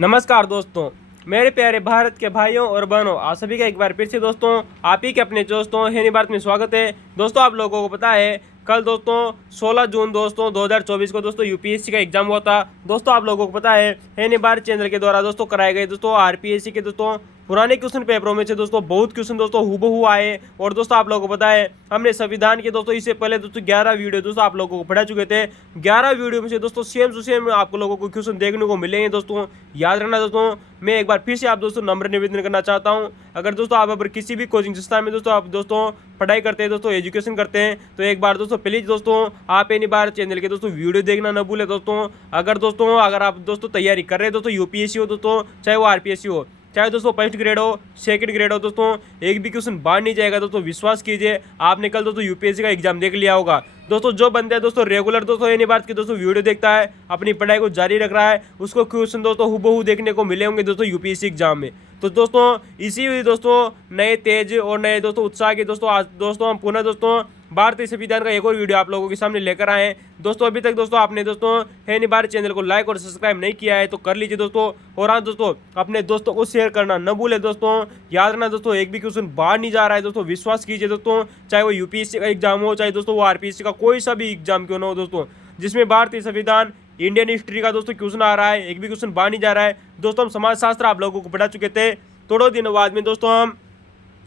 नमस्कार दोस्तों, मेरे प्यारे भारत के भाइयों और बहनों, आप सभी का एक बार फिर से दोस्तों आप ही के अपने दोस्तों हिंदी भारत में स्वागत है। दोस्तों आप लोगों को पता है कल दोस्तों 16 जून दोस्तों 2024 को दोस्तों यूपीएससी का एग्जाम हुआ था। दोस्तों आप लोगों को पता है हिंदी भारत चैनल के द्वारा दोस्तों कराए गए दोस्तों आरपीएससी के दोस्तों पुराने क्वेश्चन पेपरों में से दोस्तों बहुत क्वेश्चन दोस्तों हूबहू आए। और दोस्तों आप लोगों को पता है हमने संविधान के दोस्तों इससे पहले दोस्तों 11 वीडियो दोस्तों आप लोगों को पढ़ा चुके थे। 11 वीडियो में से दोस्तों सेम टू सेम आप लोगों को क्वेश्चन देखने को मिलेंगे। दोस्तों याद रखना दोस्तों, मैं एक बार फिर से आप दोस्तों नम्र निवेदन करना चाहता हूं, अगर दोस्तों आप अगर किसी भी कोचिंग संस्थान में दोस्तों आप दोस्तों पढ़ाई करते हैं दोस्तों एजुकेशन करते हैं तो एक बार दोस्तों प्लीज दोस्तों आप इन बार चैनल के दोस्तों वीडियो देखना न भूले। दोस्तों अगर आप दोस्तों तैयारी कर रहे हैं दोस्तों यूपीएससी हो दोस्तों चाहे वो आरपीएससी हो, चाहे दोस्तों फर्स्ट ग्रेड हो सेकंड ग्रेड हो, दोस्तों एक भी क्वेश्चन बाहर नहीं जाएगा। दोस्तों विश्वास कीजिए, आपने कल दोस्तों यूपीएससी का एग्जाम देख लिया होगा। दोस्तों जो बंदे दोस्तों रेगुलर दोस्तों यानी बात की दोस्तों वीडियो देखता है अपनी पढ़ाई को जारी रख रहा है उसको क्वेश्चन दोस्तों हूबहू देखने को मिले होंगे दोस्तों यूपीएससी एग्जाम में। तो दोस्तों इसी दोस्तों नए तेज और नए दोस्तों उत्साह के दोस्तों आज दोस्तों हम पुनः दोस्तों भारतीय संविधान का एक और वीडियो आप लोगों के सामने लेकर आए हैं। दोस्तों अभी तक दोस्तों आपने दोस्तों हिंदी भारत चैनल को लाइक और सब्सक्राइब नहीं किया है तो कर लीजिए दोस्तों। और हाँ दोस्तों अपने दोस्तों को शेयर करना न भूले। दोस्तों याद रखना दोस्तों एक भी क्वेश्चन बाहर नहीं जा रहा है। दोस्तों विश्वास कीजिए दोस्तों, चाहे वो यूपीएससी का एग्जाम हो चाहे दोस्तों वो आरपीएससी का कोई सा भी एग्जाम क्यों ना हो दोस्तों, जिसमें भारतीय संविधान इंडियन हिस्ट्री का दोस्तों क्वेश्चन आ रहा है एक भी क्वेश्चन बाहर नहीं जा रहा है। दोस्तों हम समाज शास्त्र आप लोगों को पढ़ा चुके थे, थोड़े दिन बाद में दोस्तों हम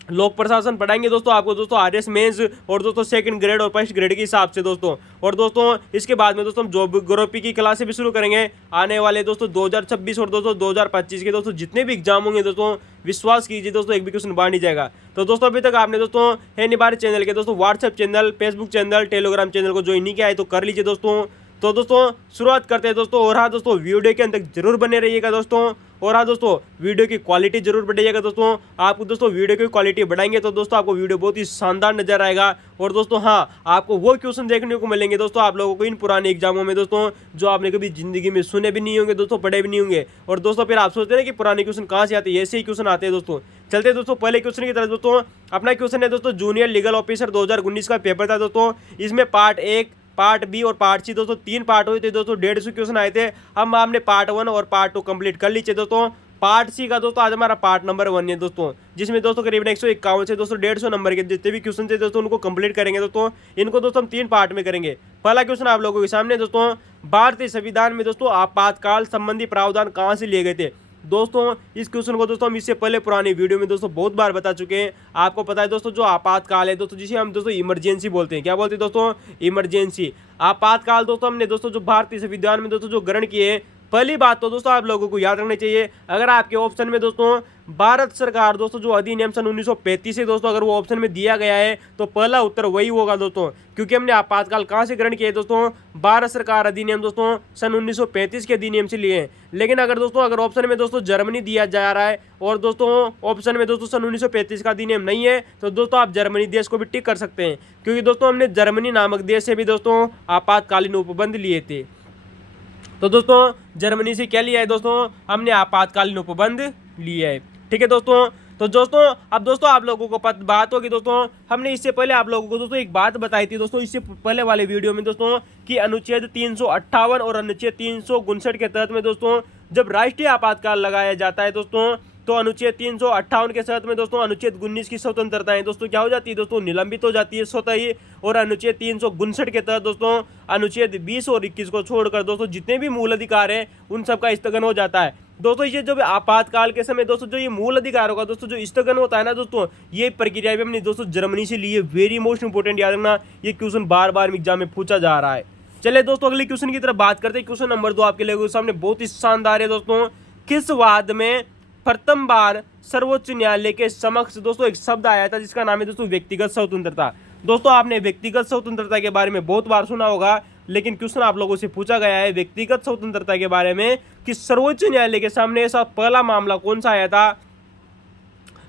लोक प्रशासन पढ़ाएंगे दोस्तों आपको दोस्तों आरएस मेंस और दोस्तों सेकंड ग्रेड और फर्स्ट ग्रेड के हिसाब से दोस्तों। और दोस्तों इसके बाद में दोस्तों हम जॉब ग्रुप की क्लासें भी शुरू करेंगे आने वाले दोस्तों 2026 और दोस्तों 2025 के दोस्तों जितने भी एग्जाम होंगे दोस्तों विश्वास कीजिए दोस्तों एक भी क्वेश्चन बाहर नहीं जाएगा। तो दोस्तों अभी तक आपने दोस्तों हिंदी भारत चैनल के दोस्तों WhatsApp channel Facebook channel Telegram channel को ज्वाइन नहीं किया है तो कर लीजिए दोस्तों। तो दोस्तों शुरुआत करते हैं दोस्तों। और हाँ दोस्तों वीडियो के अंत तक जरूर बने रहिएगा दोस्तों। और हाँ दोस्तों वीडियो की क्वालिटी जरूर बढ़ाइएगा दोस्तों, आपको दोस्तों वीडियो की क्वालिटी बढ़ाएंगे तो दोस्तों आपको वीडियो बहुत ही शानदार नजर आएगा। और दोस्तों हाँ आपको वो क्वेश्चन देखने को मिलेंगे दोस्तों आप लोगों को इन पुराने एग्जामों में दोस्तों जो आपने कभी जिंदगी में सुने भी नहीं होंगे दोस्तों पढ़े भी नहीं होंगे। और दोस्तों फिर आप सोचते हैं कि पुराने क्वेश्चन कहाँ से आते हैं, ऐसे ही क्वेश्चन आते हैं दोस्तों। चलते दोस्तों पहले क्वेश्चन की तरफ। दोस्तों अपना क्वेश्चन है दोस्तों जूनियर लीगल ऑफिसर 2019 का पेपर था दोस्तों, इसमें पार्ट 1 पार्ट बी और पार्ट सी दोस्तों 3 पार्ट हुए थे दोस्तों, 150 क्वेश्चन आए थे। हम आपने पार्ट 1 और पार्ट 2 कंप्लीट कर लीजिए दोस्तों। पार्ट सी का दोस्तों आज हमारा पार्ट नंबर 1 है दोस्तों, जिसमें दोस्तों करीबन 151 से दोस्तों 150 नंबर के जितने भी क्वेश्चन थे दोस्तों उनको कंप्लीट करेंगे दोस्तों। इनको दोस्तों हम 3 पार्ट में करेंगे। पहला क्वेश्चन आप लोगों के सामने दोस्तों, भारतीय संविधान में दोस्तों आपातकाल संबंधी प्रावधान कहाँ से लिए गए थे। दोस्तों इस क्वेश्चन को दोस्तों हम इससे पहले पुरानी वीडियो में दोस्तों बहुत बार बता चुके हैं। आपको पता है दोस्तों जो आपातकाल है दोस्तों जिसे हम दोस्तों इमरजेंसी बोलते हैं, क्या बोलते हैं दोस्तों, इमरजेंसी। आपातकाल दोस्तों हमने दोस्तों जो भारतीय संविधान में दोस्तों जो ग्रहण किए हैं, पहली बात तो दोस्तों आप लोगों को याद रखनी चाहिए, अगर आपके ऑप्शन में दोस्तों भारत सरकार दोस्तों जो अधिनियम सन 1935 है दोस्तों अगर वो ऑप्शन में दिया गया है तो पहला उत्तर वही होगा दोस्तों, क्योंकि हमने आपातकाल कहाँ से ग्रहण किया है दोस्तों, भारत सरकार अधिनियम दोस्तों सन 1935 के अधिनियम से लिए हैं। लेकिन अगर दोस्तों अगर ऑप्शन में दोस्तों जर्मनी दिया जा रहा है और दोस्तों ऑप्शन में दोस्तों सन 1935 का अधिनियम नहीं है तो दोस्तों आप जर्मनी देश को भी टिक कर सकते हैं, क्योंकि दोस्तों हमने जर्मनी नामक देश से भी दोस्तों आपातकालीन उपबंध लिए थे। तो दोस्तों जर्मनी से क्या लिया है दोस्तों, हमने आपातकालीन उपबंध लिया है। ठीक है दोस्तों। तो दोस्तों अब दोस्तों आप लोगों को बात होगी दोस्तों, हमने इससे पहले आप लोगों को दोस्तों एक बात बताई थी दोस्तों इससे पहले वाले वीडियो में दोस्तों कि अनुच्छेद 358 और अनुच्छेद 359 के तहत में दोस्तों जब राष्ट्रीय आपातकाल लगाया जाता है दोस्तों तो अनुच्छेद 358 के तहत में दोस्तों अनुच्छेद 19 की स्वतंत्रताएं दोस्तों क्या हो जाती है दोस्तों, निलंबित हो जाती है स्वतः ही। और अनुच्छेद 359 के तहत दोस्तों अनुच्छेद 20 और 21 को छोड़कर दोस्तों जितने भी मूल अधिकार हैं उन सबका स्थगन हो जाता है दोस्तों। ये जो आपातकाल के समय दोस्तों जो ये मूल अधिकार होगा दोस्तों जो स्थगन होता है ना दोस्तों, ये प्रक्रिया भी हमने दोस्तों जर्मनी से ली है। वेरी मोस्ट इंपोर्टेंट याद रखना, ये क्वेश्चन बार बार एग्जाम में पूछा जा रहा है। चलिए दोस्तों अगले क्वेश्चन की तरफ बात करते हैं। क्वेश्चन नंबर 2 आपके लोगों के सामने बहुत ही शानदार है दोस्तों, किस वाद में प्रथम बार सर्वोच्च न्यायालय के समक्ष दोस्तों एक शब्द आया था जिसका नाम है दोस्तों व्यक्तिगत स्वतंत्रता। दोस्तों आपने व्यक्तिगत स्वतंत्रता के बारे में बहुत बार सुना होगा, लेकिन क्वेश्चन आप लोगों से पूछा गया है व्यक्तिगत स्वतंत्रता के बारे में कि सर्वोच्च न्यायालय के सामने ऐसा पहला मामला कौन सा आया था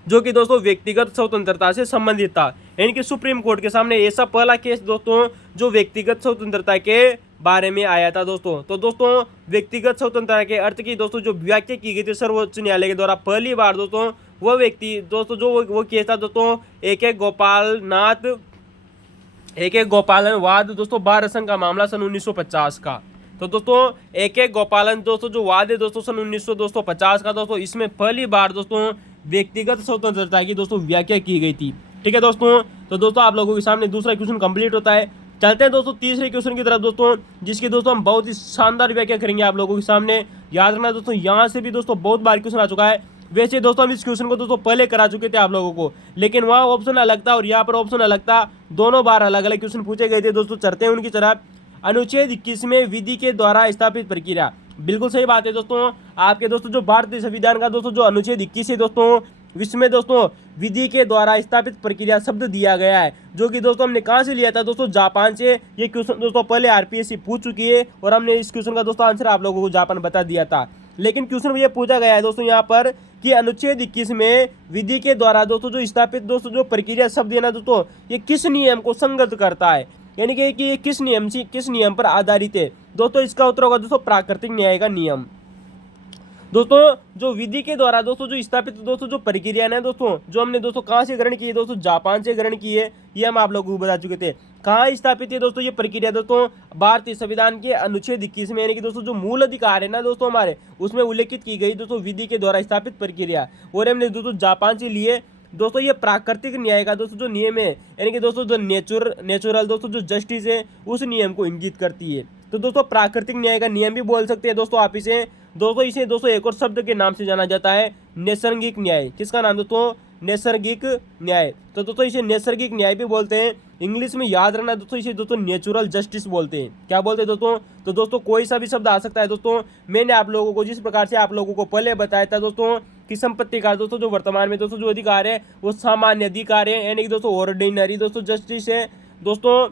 जो कि दोस्तों व्यक्तिगत स्वतंत्रता से संबंधित था। यानी कि सुप्रीम कोर्ट के सामने ऐसा पहला केस दोस्तों जो व्यक्तिगत स्वतंत्रता के बारे में आया था दोस्तों। तो दोस्तों व्यक्तिगत स्वतंत्रता के अर्थ की दोस्तों जो व्याख्या की गई थी सर्वोच्च न्यायालय के द्वारा पहली बार दोस्तों, वह व्यक्ति दोस्तों जो वो केस था दोस्तों एक गोपालन वाद दोस्तों भारत संघ का मामला सन 1950 का। तो दोस्तों एक गोपालन दोस्तों जो वाद है दोस्तों सन 1950 का दोस्तों, इसमें पहली बार दोस्तों व्यक्तिगत स्वतंत्रता की दोस्तों व्याख्या की गई थी। ठीक है दोस्तों, तो दोस्तों आप लोगों के सामने दूसरा क्वेश्चन कंप्लीट होता है। चलते हैं दोस्तों तीसरे क्वेश्चन की तरफ दोस्तों, जिसकी दोस्तों हम बहुत ही शानदार व्याख्या करेंगे आप लोगों के सामने। याद रखना दोस्तों, यहाँ से भी दोस्तों बहुत बार क्वेश्चन आ चुका है। वैसे दोस्तों हम इस क्वेश्चन को दोस्तों पहले करा चुके थे आप लोगों को, लेकिन वहाँ ऑप्शन अलग था और यहाँ पर ऑप्शन अलग था। दोनों बार अलग अलग क्वेश्चन पूछे गए थे दोस्तों। चलते हैं उनकी तरफ। अनुच्छेद 21 में विधि के द्वारा स्थापित प्रक्रिया, बिल्कुल सही बात है दोस्तों। आपके दोस्तों जो भारतीय संविधान का दोस्तों जो अनुच्छेद 21 है दोस्तों, इसमें दोस्तों विधि के द्वारा स्थापित प्रक्रिया शब्द दिया गया है, जो कि दोस्तों हमने कहाँ से लिया था दोस्तों, जापान से। ये क्वेश्चन दोस्तों पहले आरपीएससी पूछ चुकी है और हमने इस क्वेश्चन का दोस्तों आंसर आप लोगों को जापान बता दिया था। लेकिन क्वेश्चन ये पूछा गया है दोस्तों यहाँ पर कि अनुच्छेद 21 में विधि के द्वारा दोस्तों जो स्थापित दोस्तों जो प्रक्रिया शब्द है ना दोस्तों, ये किस नियम को संगत करता है, यानी कि ये किस नियम पर आधारित है। दोस्तों इसका उत्तर होगा दोस्तों प्राकृतिक न्याय का नियम। दोस्तों जो विधि के द्वारा दोस्तों जो स्थापित दोस्तों जो प्रक्रिया है दोस्तों, जो हमने दोस्तों कहाँ से ग्रहण की है दोस्तों, जापान से ग्रहण की है। ये हम आप लोगों को बता चुके थे। कहाँ स्थापित है दोस्तों ये प्रक्रिया दोस्तों, भारतीय संविधान के अनुच्छेद 21 में, यानी कि दोस्तों जो मूल अधिकार है ना दोस्तों हमारे, उसमें उल्लेखित की गई दोस्तों विधि के द्वारा स्थापित प्रक्रिया, और हमने दोस्तों जापान से लिए। दोस्तों ये प्राकृतिक न्याय का दोस्तों जो नियम है, यानी कि दोस्तों जो नेचुरल दोस्तों जो जस्टिस है, उस नियम को इंगित करती है। तो दोस्तों प्राकृतिक न्याय का नियम भी बोल सकते हैं दोस्तों आप इसे। इसे दोस्तों एक और शब्द के नाम से जाना जाता है, नैसर्गिक न्याय। किसका नाम दोस्तों, नैसर्गिक न्याय। तो दोस्तों इसे नैसर्गिक न्याय भी बोलते हैं। इंग्लिश में याद रखना दोस्तों, इसे दोस्तों नेचुरल जस्टिस बोलते हैं। क्या बोलते हैं दोस्तों, तो दोस्तों कोई सा भी शब्द आ सकता है दोस्तों। मैंने आप लोगों को जिस प्रकार से आप लोगों को पहले बताया था दोस्तों कि संपत्ति का दोस्तों जो वर्तमान में दोस्तों जो अधिकार है वो सामान्य अधिकार है, यानी कि दोस्तों ऑर्डिनरी दोस्तों जस्टिस है दोस्तों।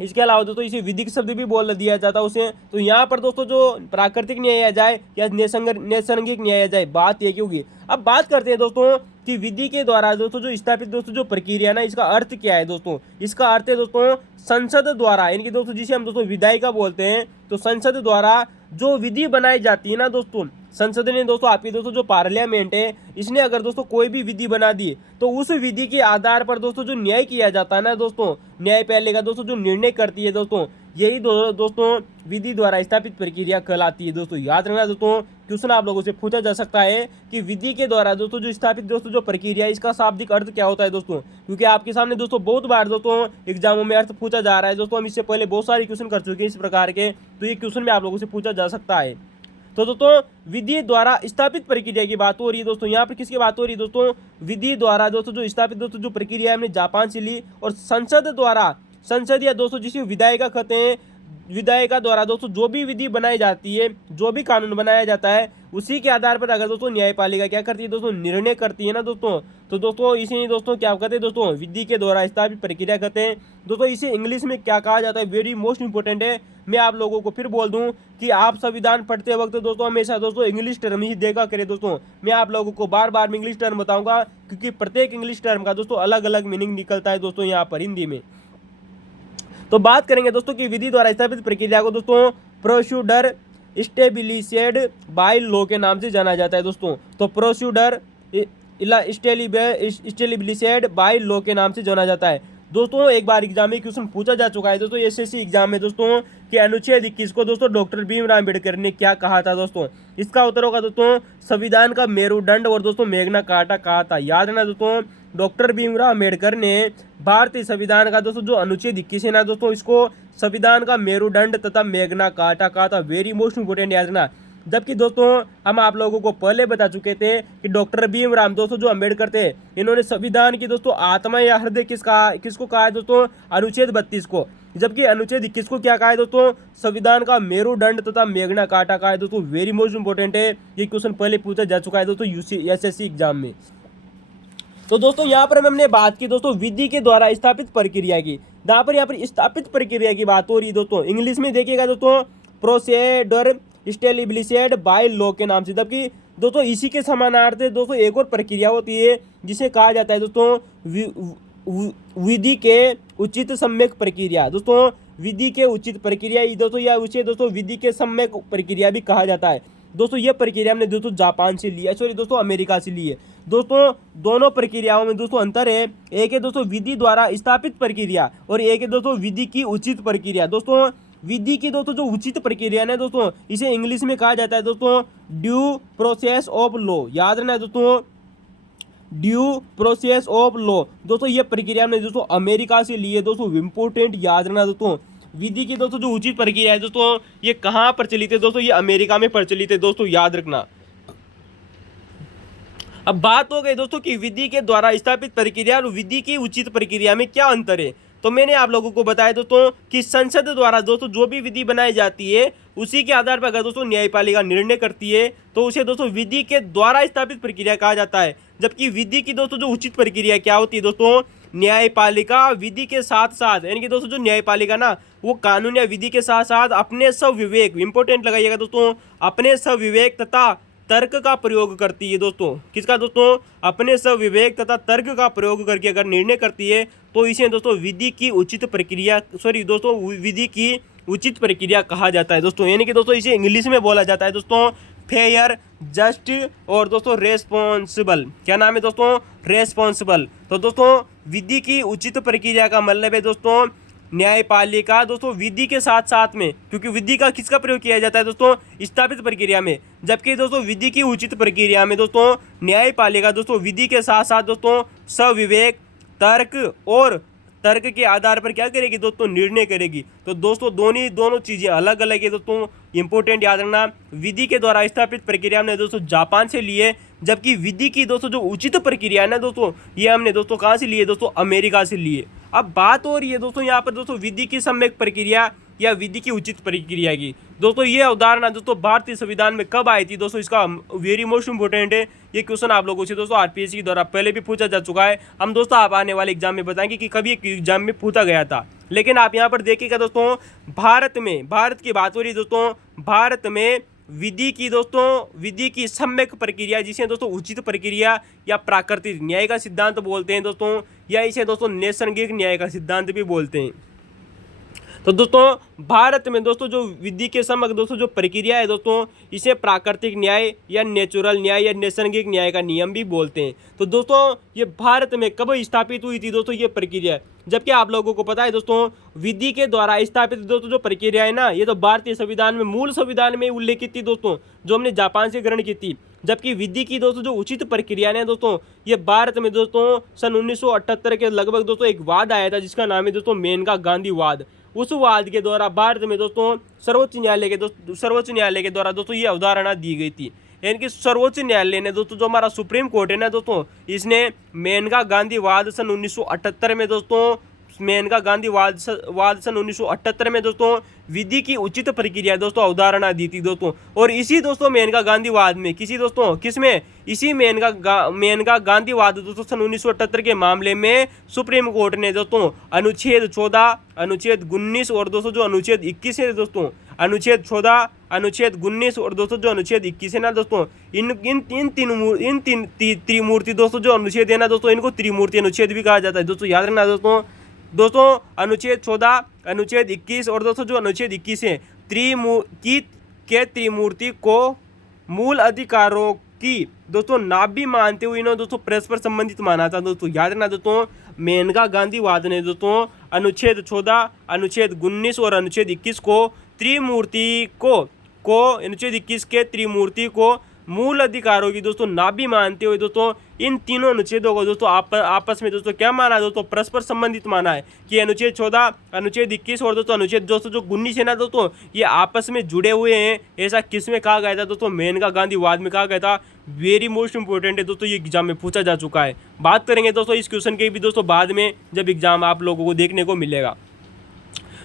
इसके अलावा दोस्तों इसे विधिक शब्द भी बोल दिया जाता है उसे। तो यहाँ पर दोस्तों जो प्राकृतिक न्याय आ जाए या नैसर्गिक न्याय आ जाए, बात ये क्योंकि अब बात करते हैं दोस्तों कि विधि के द्वारा दोस्तों जो स्थापित दोस्तों जो प्रक्रिया ना, इसका अर्थ क्या है दोस्तों। इसका अर्थ है दोस्तों संसद द्वारा, यानी कि दोस्तों जिसे हम दोस्तों विधायिका बोलते हैं, तो संसद द्वारा जो विधि बनाई जाती है ना दोस्तों, संसद ने दोस्तों आपकी दोस्तों जो पार्लियामेंट है, इसने अगर दोस्तों कोई भी विधि बना दी, तो उस विधि के आधार पर दोस्तों जो न्याय किया जाता है ना दोस्तों, न्यायपालिका का दोस्तों जो निर्णय करती है दोस्तों, यही दोस्तों विधि द्वारा स्थापित प्रक्रिया कहलाती है दोस्तों। याद रखना दोस्तों, क्वेश्चन आप लोगों से पूछा जा सकता है कि विधि के द्वारा दोस्तों जो स्थापित दोस्तों जो प्रक्रिया है, इसका शाब्दिक अर्थ क्या होता है दोस्तों, क्योंकि आपके सामने दोस्तों बहुत बार दोस्तों एग्जामों में अर्थ पूछा जा रहा है दोस्तों। हम इससे पहले बहुत सारे क्वेश्चन कर चुके हैं इस प्रकार के, तो ये क्वेश्चन भी आप लोगों से पूछा जा सकता है। तो दोस्तों विधि द्वारा स्थापित प्रक्रिया की बात हो रही है दोस्तों। यहाँ पर किसकी बात हो रही है दोस्तों, विधि द्वारा दोस्तों जो स्थापित दोस्तों जो प्रक्रिया हमने जापान से ली, और संसद द्वारा, संसद या दोस्तों जिसे विधायिका कहते हैं, विधायिका द्वारा दोस्तों जो भी विधि बनाई जाती है, जो भी कानून बनाया जाता है, उसी के आधार पर अगर दोस्तों न्यायपालिका क्या करती है दोस्तों, निर्णय करती है ना दोस्तों, तो दोस्तों इसे दोस्तों क्या कहते हैं दोस्तों, विधि के द्वारा स्थापित प्रक्रिया कहते हैं दोस्तों। इसे इंग्लिश में क्या कहा जाता है, वेरी मोस्ट इंपोर्टेंट है। मैं आप लोगों को फिर बोल दूं कि आप संविधान पढ़ते वक्त दोस्तों हमेशा दोस्तों इंग्लिश टर्म ही देखा करें दोस्तों। मैं आप लोगों को बार बार में इंग्लिश टर्म बताऊंगा, क्योंकि प्रत्येक इंग्लिश टर्म का दोस्तों अलग अलग मीनिंग निकलता है दोस्तों यहाँ पर हिंदी में। तो बात करेंगे दोस्तों कि विधि द्वारा स्थापित प्रक्रिया को दोस्तों प्रोसीड्यूर स्टेब्लिशेड बाय लॉ के नाम से जाना जाता है दोस्तों। तो प्रोसीड्यूर स्टेब्लिशेड बाय लॉ के नाम से जाना जाता है दोस्तों। एक बार एग्जाम में क्वेश्चन पूछा जा चुका है दोस्तों एसएससी एग्जाम में दोस्तों कि अनुच्छेद 21 को दोस्तों डॉक्टर भीमराव अम्बेडकर ने क्या कहा था दोस्तों। इसका उत्तर होगा दोस्तों संविधान का मेरुदंड और दोस्तों मैग्ना कार्टा कहा था। याद रखना दोस्तों, डॉक्टर भीमराव अम्बेडकर ने भारतीय संविधान का दोस्तों जो अनुच्छेद 21 है ना दोस्तों, इसको संविधान का मेरुदंड तथा मैग्ना कार्टा कहा था। वेरी मोस्ट इंपोर्टेंट याद रखना। जबकि दोस्तों हम आप लोगों को पहले बता चुके थे कि डॉक्टर भीमराव दोस्तों जो अम्बेडकर थे, इन्होंने संविधान की दोस्तों आत्मा या हृदय किसको कहा है दोस्तों, अनुच्छेद 32 को। जबकि अनुच्छेद 21 को क्या कहा है दोस्तों, संविधान का मेरुदंड तथा मैग्ना कार्टा कहा है दोस्तों। वेरी मोस्ट इंपोर्टेंट है, ये क्वेश्चन पहले पूछा जा चुका है दोस्तों एसएससी एग्जाम में। तो दोस्तों यहाँ पर हमने बात की दोस्तों विधि के द्वारा स्थापित प्रक्रिया की। यहाँ पर स्थापित प्रक्रिया की बात हो रही है दोस्तों। इंग्लिश में देखिएगा दोस्तों प्रोसीड्यूर स्टेब्लिशेड बाय लॉ के नाम से। जबकि दोस्तों इसी के समानार्थी दोस्तों एक और प्रक्रिया होती है जिसे कहा जाता है दोस्तों विधि के उचित सम्यक प्रक्रिया। दोस्तों विधि के उचित प्रक्रिया दोस्तों, या उसे दोस्तों विधि के सम्यक प्रक्रिया भी कहा जाता है दोस्तों। यह प्रक्रिया हमने दोस्तों जापान से ली है, सॉरी दोस्तों अमेरिका से ली है दोस्तों। दोनों प्रक्रियाओं में दोस्तों अंतर है। एक है दोस्तों विधि द्वारा स्थापित प्रक्रिया और एक है दोस्तों विधि की उचित प्रक्रिया। दोस्तों विधि की दोस्तों जो उचित प्रक्रिया है दोस्तों, इसे इंग्लिश में कहा जाता है दोस्तों ड्यू प्रोसेस ऑफ लॉ। याद रखना दोस्तों, ड्यू प्रोसेस ऑफ लॉ। दोस्तों ये प्रक्रिया हमने दोस्तों अमेरिका से ली है दोस्तों, इंपोर्टेंट याद रखना दोस्तों। विधि की दोस्तों जो उचित प्रक्रिया है दोस्तों, ये कहाँ प्रचलित है दोस्तों, ये अमेरिका में प्रचलित है दोस्तों, याद रखना। अब बात हो गई दोस्तों कि विधि के द्वारा स्थापित प्रक्रिया और विधि की उचित प्रक्रिया में क्या अंतर है। तो मैंने आप लोगों को बताया दोस्तों कि संसद द्वारा दोस्तों जो भी विधि बनाई जाती है, उसी के आधार पर अगर दोस्तों न्यायपालिका निर्णय करती है तो उसे दोस्तों विधि के द्वारा स्थापित प्रक्रिया कहा जाता है। जबकि विधि की दोस्तों जो उचित प्रक्रिया क्या होती है दोस्तों, न्यायपालिका विधि के साथ साथ, यानी कि दोस्तों जो न्यायपालिका ना, वो कानून या विधि के साथ साथ अपने स्वविवेक, इंपोर्टेंट लगाइएगा दोस्तों, अपने स्वविवेक तथा तर्क का प्रयोग करती है दोस्तों। किसका दोस्तों, अपने स्वविवेक तथा तर्क का प्रयोग करके अगर निर्णय करती है तो इसे दोस्तों विधि की उचित प्रक्रिया, दोस्तों विधि की उचित प्रक्रिया कहा जाता है दोस्तों। यानी कि दोस्तों इसे इंग्लिश में बोला जाता है दोस्तों फेयर, जस्ट और दोस्तों रेस्पॉन्सिबल। क्या नाम है दोस्तों, रेस्पॉन्सिबल। तो दोस्तों विधि की उचित प्रक्रिया का मतलब है दोस्तों न्यायपालिका दोस्तों विधि के साथ साथ में, क्योंकि विधि का किसका प्रयोग किया जाता है दोस्तों, स्थापित प्रक्रिया में, जबकि दोस्तों विधि की उचित प्रक्रिया में दोस्तों न्यायपालिका दोस्तों विधि के साथ साथ दोस्तों स्वविवेक, तर्क के आधार पर क्या करेगी दोस्तों, निर्णय करेगी। तो दोस्तों दोनों चीज़ें अलग अलग है दोस्तों, इंपोर्टेंट याद रखना। विधि के द्वारा स्थापित प्रक्रिया हमने दोस्तों जापान से लिए, जबकि विधि की दोस्तों जो उचित प्रक्रिया है ना दोस्तों, ये हमने दोस्तों कहाँ से लिए दोस्तों, अमेरिका से लिए। अब बात हो रही है दोस्तों यहाँ पर दोस्तों विधि की सम्यक प्रक्रिया या विधि की उचित प्रक्रिया की। दोस्तों ये अवधारणा दोस्तों भारतीय संविधान में कब आई थी दोस्तों, इसका वेरी मोस्ट इंपोर्टेंट है। ये क्वेश्चन आप लोगों से दोस्तों आरपीएससी के द्वारा पहले भी पूछा जा चुका है। हम दोस्तों आप आने वाले एग्जाम में बताएंगे कि कभी एक एग्जाम में पूछा गया था। लेकिन आप यहाँ पर देखिएगा दोस्तों, भारत की बात हो रही है दोस्तों, भारत में विधि की सम्यक प्रक्रिया, जिसे दोस्तों उचित प्रक्रिया या प्राकृतिक न्याय का सिद्धांत बोलते हैं दोस्तों, या इसे दोस्तों नैसर्गिक न्याय का सिद्धांत भी बोलते हैं। तो दोस्तों भारत में दोस्तों जो विधि के समग्र दोस्तों जो प्रक्रिया है दोस्तों, इसे प्राकृतिक न्याय या नेचुरल न्याय या नैसर्गिक न्याय का नियम भी बोलते हैं। तो दोस्तों ये भारत में कब स्थापित हुई थी दोस्तों ये प्रक्रिया, जबकि आप लोगों को पता है दोस्तों विधि के द्वारा स्थापित दोस्तों जो प्रक्रिया है ना, ये तो भारतीय संविधान में, मूल संविधान में उल्लेखित थी दोस्तों, जो हमने जापान से ग्रहण की थी। जबकि विधि की दोस्तों जो उचित प्रक्रिया है दोस्तों, ये भारत में दोस्तों सन 1978 के लगभग दोस्तों एक वाद आया था, जिसका नाम है दोस्तों मेनका गांधी वाद। उस वाद के द्वारा भारत में दोस्तों सर्वोच्च न्यायालय के द्वारा दोस्तों ये अवधारणा दी गई थी। यानी कि सर्वोच्च न्यायालय ने दोस्तों, जो हमारा सुप्रीम कोर्ट है ना दोस्तों, इसने मेनका गांधी वाद सन 1978 में दोस्तों, मेनका गांधी वाद सन 1978 में दोस्तों विधि की उचित प्रक्रिया दोस्तों अवधारणा दी थी दोस्तों। और इसी दोस्तों मेनका गांधी वाद में इसी मेनका गांधी वाद दोस्तों सन 1978 के मामले में सुप्रीम कोर्ट ने दोस्तों अनुच्छेद 14, अनुच्छेद 19 और दोस्तों जो अनुच्छेद 21 है दोस्तों, अनुच्छेद 14, अनुच्छेद 19 और दोस्तों जो अनुच्छेद 21 है ना दोस्तों, इन तीन त्रिमूर्ति दोस्तों जो अनुच्छेद है ना दोस्तों, इनको त्रिमूर्ति अनुच्छेद भी कहा जाता है दोस्तों, याद रखना दोस्तों अनुच्छेद 14, अनुच्छेद 21 और दोस्तों जो अनुच्छेद 21 है, त्रिमूर्ति को मूल अधिकारों की दोस्तों नाभि मानते हुए इन्होंने दोस्तों परस्पर संबंधित माना था दोस्तों। याद रखना दोस्तों, मेनका गांधी वाद ने दोस्तों अनुच्छेद 14, अनुच्छेद 19 और अनुच्छेद 21 को त्रिमूर्ति को अनुच्छेद 21 के त्रिमूर्ति को मूल अधिकारों की दोस्तों नाभि मानते हुए दोस्तों इन तीनों अनुच्छेदों को दोस्तों आपस में दोस्तों क्या माना है दोस्तों, परस्पर संबंधित माना है कि अनुच्छेद 14, अनुच्छेद 21 और दोस्तों अनुच्छेद दोस्तों जो 19 है ना दोस्तों, ये आपस में जुड़े हुए हैं। ऐसा किस में कहा गया था दोस्तों, मेनका गांधी वाद में कहा गया था। वेरी मोस्ट इंपॉर्टेंट है दोस्तों, ये एग्जाम में पूछा जा चुका है। बात करेंगे दोस्तों इस क्वेश्चन के भी दोस्तों बाद में, जब एग्जाम आप लोगों को देखने को मिलेगा।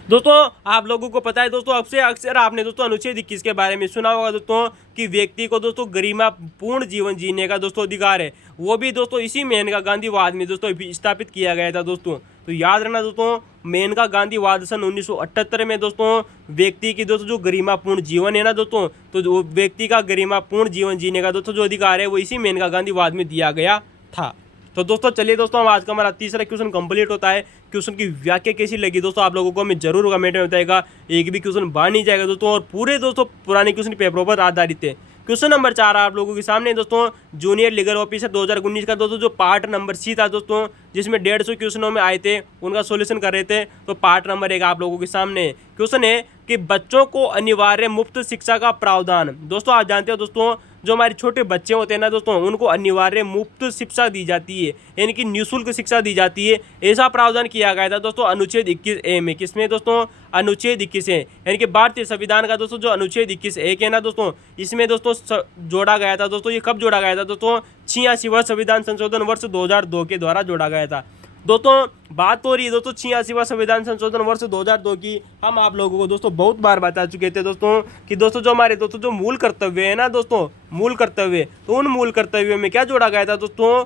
दोस्तों आप लोगों को पता है दोस्तों, अक्सर आपने दोस्तों अनुच्छेद 21 के बारे में सुना होगा दोस्तों कि व्यक्ति को दोस्तों गरिमापूर्ण जीवन जीने का दोस्तों अधिकार है। वो भी दोस्तों इसी मेनका गांधी वाद में दोस्तों स्थापित किया गया था दोस्तों। तो याद रखना दोस्तों, मेनका गांधी वाद सन 1978 में दोस्तों व्यक्ति की दोस्तों जो गरिमापूर्ण जीवन है ना दोस्तों, तो जो व्यक्ति का गरिमापूर्ण जीवन जीने का दोस्तों जो अधिकार है वो इसी मेनका गांधी वाद में दिया गया था। तो दोस्तों चलिए दोस्तों, आज का हमारा तीसरा क्वेश्चन कंप्लीट होता है। क्वेश्चन की व्याख्या कैसी लगी दोस्तों आप लोगों को हमें जरूर कमेंट में बताएगा। एक भी क्वेश्चन बाहर नहीं जाएगा दोस्तों, और पूरे दोस्तों पुराने क्वेश्चन पेपरों पर आधारित है। क्वेश्चन नंबर 4 आप लोगों के सामने दोस्तों, जूनियर लीगल ऑफिसर 2019 का दोस्तों जो पार्ट नंबर सी था दोस्तों, जिसमें 150 क्वेश्चनों में आए थे, उनका सॉल्यूशन कर रहे थे। तो पार्ट नंबर 1 आप लोगों के सामने क्वेश्चन है कि बच्चों को अनिवार्य मुफ्त शिक्षा का प्रावधान। दोस्तों आप जानते हो दोस्तों, जो हमारे छोटे बच्चे होते हैं ना दोस्तों, उनको अनिवार्य मुफ्त शिक्षा दी जाती है, यानी कि निःशुल्क शिक्षा दी जाती है। ऐसा प्रावधान किया गया था दोस्तों अनुच्छेद 21A में। किसमें दोस्तों? अनुच्छेद 21 है, यानी कि भारतीय संविधान का दोस्तों जो अनुच्छेद 21A है ना दोस्तों, इसमें दोस्तों जोड़ा गया था दोस्तों। ये कब जोड़ा गया था दोस्तों? 86वां संविधान संशोधन वर्ष 2002 के द्वारा जोड़ा गया था। दोस्तों बात हो रही है दोस्तों 86वां संविधान संशोधन वर्ष 2002 की। हम आप लोगों को दोस्तों बहुत बार बता चुके थे दोस्तों कि दोस्तों जो हमारे दोस्तों जो मूल कर्तव्य है ना दोस्तों, मूल कर्तव्य, तो उन मूल कर्तव्यों में क्या जोड़ा गया था दोस्तों?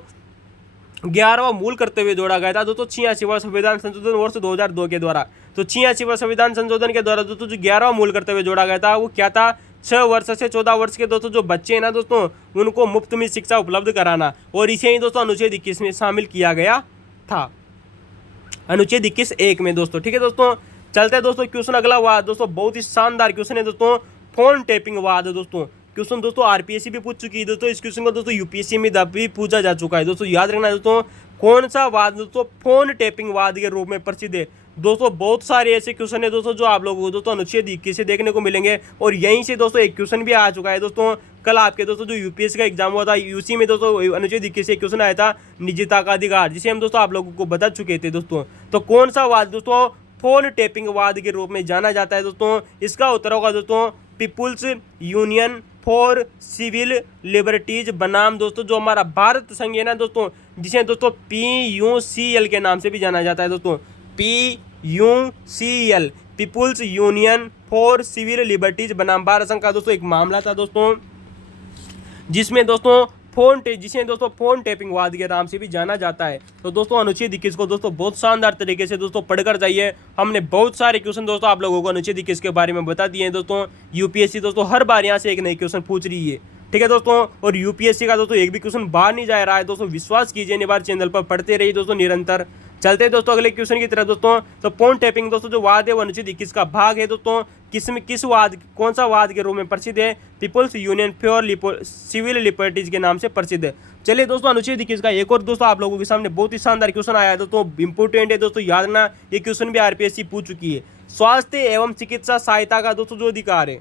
11वां मूल कर्तव्य जोड़ा गया था दोस्तों 86वां संविधान संशोधन वर्ष 2002 के द्वारा। तो 86वां संविधान संशोधन के द्वारा दोस्तों जो 11वां मूल कर्तव्य जोड़ा गया था वो क्या था? 6 वर्ष से 14 वर्ष के दोस्तों जो बच्चे हैं ना दोस्तों, उनको मुफ्त में शिक्षा उपलब्ध कराना, और इसे ही दोस्तों अनुच्छेद 21 में शामिल किया गया था, अनुच्छेद 21(1) में दोस्तों। ठीक है दोस्तों, चलते हैं दोस्तों क्वेश्चन अगला वाद दोस्तों, बहुत ही शानदार क्वेश्चन है दोस्तों, फोन टैपिंग वाद दोस्तों। क्वेश्चन दोस्तों आरपीएससी भी पूछ चुकी है दोस्तों, इस क्वेश्चन को दोस्तों यूपीएससी में भी पूछा जा चुका है दोस्तों। याद रखना दोस्तों, कौन सा वाद दोस्तों फोन टैपिंग वाद के रूप में प्रसिद्ध है दोस्तों। बहुत सारे ऐसे क्वेश्चन है दोस्तों जो आप लोगों को दोस्तों अनुच्छेद 21 से देखने को मिलेंगे, और यहीं से दोस्तों एक क्वेश्चन भी आ चुका है दोस्तों। कल आपके दोस्तों जो यूपीएससी का एग्जाम हुआ था, यूसी में दोस्तों अनुच्छेद 21 से क्वेश्चन आया था, निजता का अधिकार, जिसे हम दोस्तों आप लोगों को बता चुके थे दोस्तों। तो कौन सा वाद दोस्तों फोन टैपिंग वाद के रूप में जाना जाता है दोस्तों? इसका उत्तर होगा दोस्तों people's union for civil liberties बनाम दोस्तों जो हमारा भारत संघ है ना दोस्तों, जिसे दोस्तों PUCL के नाम से भी जाना जाता है दोस्तों, PUCL, people's union for civil liberties बनाम भारत संघ का दोस्तों एक मामला था दोस्तों, जिसमें दोस्तों जिसे दोस्तों फोन टैपिंग वाद के नाम से भी जाना जाता है। तो दोस्तों अनुच्छेद 21 को दोस्तों बहुत शानदार तरीके से दोस्तों पढ़कर जाइए। हमने बहुत सारे क्वेश्चन दोस्तों आप लोगों को अनुच्छेद 21 के बारे में बता दिए हैं दोस्तों। यूपीएससी दोस्तों हर बार यहाँ से एक नई क्वेश्चन पूछ रही है, ठीक है दोस्तों, और यूपीएससी का दोस्तों एक भी क्वेश्चन बाहर नहीं जा रहा है दोस्तों। विश्वास कीजिए, निबार चैनल पर पढ़ते रहिए दोस्तों निरंतर। चलते हैं दोस्तों अगले क्वेश्चन की तरफ दोस्तों। तो फोन टैपिंग दोस्तों जो वाद है वो अनुच्छेद 21 का भाग है दोस्तों। किस वाद, कौन सा वाद के रूप में प्रसिद्ध है? People's union for civil liberties के नाम से प्रसिद्ध है। चलिए दोस्तों अनुच्छेद 21 का एक और दोस्तों आप लोगों के सामने बहुत ही शानदार क्वेश्चन आया है दोस्तों, इंपोर्टेंट है दोस्तों, याद रखना, ये क्वेश्चन भी आरपीएससी पूछ चुकी है। स्वास्थ्य एवं चिकित्सा सहायता का दोस्तों जो अधिकार है,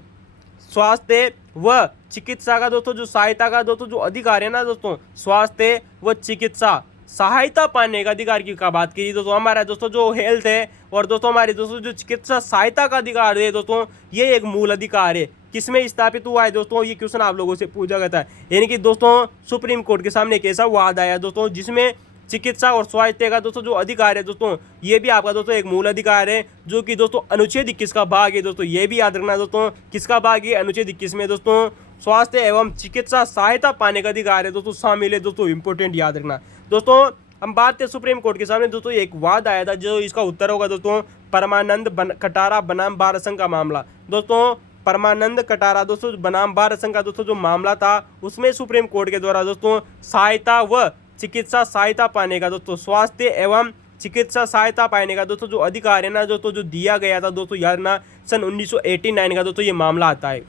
स्वास्थ्य व चिकित्सा का दोस्तों जो सहायता का दोस्तों जो अधिकार है ना दोस्तों, स्वास्थ्य व चिकित्सा सहायता पाने का अधिकार की का बात की दोस्तों। हमारा दोस्तों जो हेल्थ है और दोस्तों हमारे दोस्तों जो चिकित्सा सहायता का अधिकार है दोस्तों, ये एक मूल अधिकार है। किसमें स्थापित हुआ है दोस्तों? ये क्वेश्चन आप लोगों से पूछा गया था, यानी कि दोस्तों सुप्रीम कोर्ट के सामने एक ऐसा वाद आया दोस्तों जिसमें चिकित्सा और स्वास्थ्य का दोस्तों जो अधिकार है दोस्तों, ये भी आपका दोस्तों एक मूल अधिकार है, जो कि दोस्तों अनुच्छेद 21 का भाग है दोस्तों। ये भी याद रखना दोस्तों, किसका भाग है? अनुच्छेद 21 में दोस्तों स्वास्थ्य एवं चिकित्सा सहायता पाने का अधिकार है दोस्तों, शामिल है दोस्तों, इंपोर्टेंट याद रखना दोस्तों। हम बात करते सुप्रीम कोर्ट के सामने दोस्तों एक वाद आया था, जो इसका उत्तर होगा दोस्तों परमानंद कटारा बनाम भारत संघ का मामला दोस्तों। परमानंद कटारा दोस्तों बनाम भारत संघ का दोस्तों जो मामला था, उसमें सुप्रीम कोर्ट के द्वारा दोस्तों सहायता व चिकित्सा सहायता पाने का दोस्तों, स्वास्थ्य एवं चिकित्सा सहायता पाने का दोस्तों जो अधिकार है ना दोस्तों, जो दिया गया था दोस्तों, याद ना सन 1989 का दोस्तों ये मामला आता है।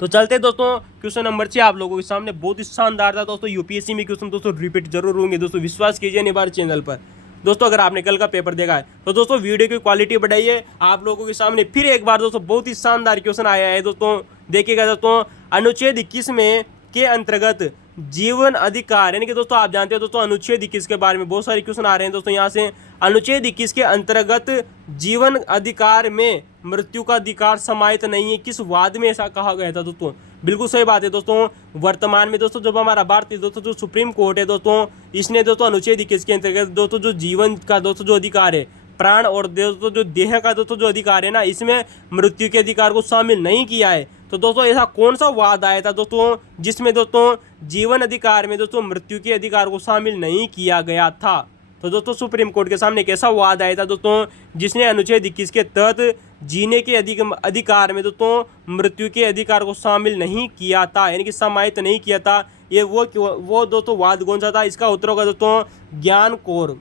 तो चलते दोस्तों क्वेश्चन नंबर 6 आप लोगों के सामने, बहुत ही शानदार था दोस्तों। यूपीएससी में क्वेश्चन दोस्तों रिपीट जरूर होंगे दोस्तों, विश्वास कीजिए निबार चैनल पर दोस्तों। अगर आपने कल का पेपर देखा है तो दोस्तों वीडियो की क्वालिटी बढ़ाइए। आप लोगों के सामने फिर एक बार दोस्तों बहुत ही शानदार क्वेश्चन आया है दोस्तों, देखिएगा दोस्तों। अनुच्छेद 21 में के अंतर्गत जीवन अधिकार, यानी कि दोस्तों आप जानते हो दोस्तों अनुच्छेद 21 के बारे में बहुत सारे क्वेश्चन आ रहे हैं दोस्तों यहाँ से। अनुच्छेद 21 के अंतर्गत जीवन अधिकार में मृत्यु का अधिकार समाहित नहीं है, किस वाद में ऐसा कहा गया था दोस्तों? बिल्कुल सही बात है दोस्तों। वर्तमान में दोस्तों जब हमारा भारतीय दोस्तों जो सुप्रीम कोर्ट है दोस्तों, इसने दोस्तों अनुच्छेद 21 के अंतर्गत दोस्तों जो जीवन का दोस्तों जो अधिकार है, प्राण और दोस्तों जो देह का दोस्तों जो अधिकार है ना, इसमें मृत्यु के अधिकार को शामिल नहीं किया है। तो दोस्तों ऐसा कौन सा वाद आया था दोस्तों जिसमें दोस्तों जीवन अधिकार में दोस्तों मृत्यु के अधिकार को शामिल नहीं किया गया था? तो दोस्तों सुप्रीम कोर्ट के सामने कैसा वाद आया था दोस्तों, जिसने अनुच्छेद 21 के तहत जीने के अधिकार में दोस्तों मृत्यु के अधिकार को शामिल नहीं किया था, यानी कि समाहित नहीं किया था। ये वो दोस्तों वाद कौन सा था? इसका उत्तर होगा दोस्तों ज्ञान कौर।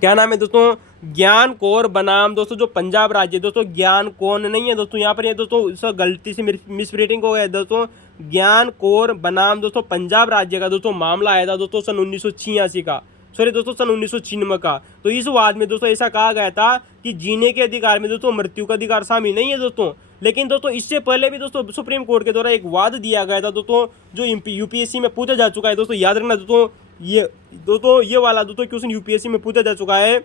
क्या नाम है दोस्तों? ज्ञान कौर बनाम दोस्तों जो पंजाब राज्य, दोस्तों ज्ञान कौन नहीं है दोस्तों, यहाँ पर ये दोस्तों इस गलती से मिसप्रिंटिंग हो गया दोस्तों। ज्ञान कौर बनाम दोस्तों पंजाब राज्य का दोस्तों मामला आया था दोस्तों सन 1986 का। सॉरी दोस्तों सन 1996 का। तो इस वाद में दोस्तों ऐसा कहा गया था कि जीने के अधिकार में दोस्तों मृत्यु का अधिकार शामिल नहीं है दोस्तों। लेकिन दोस्तों इससे पहले भी दोस्तों सुप्रीम कोर्ट के द्वारा एक वाद दिया गया था दोस्तों, जो यूपीएससी में पूछा जा चुका है दोस्तों। याद रखना दोस्तों, ये वाला दोस्तों क्वेश्चन यूपीएससी में पूछा जा चुका है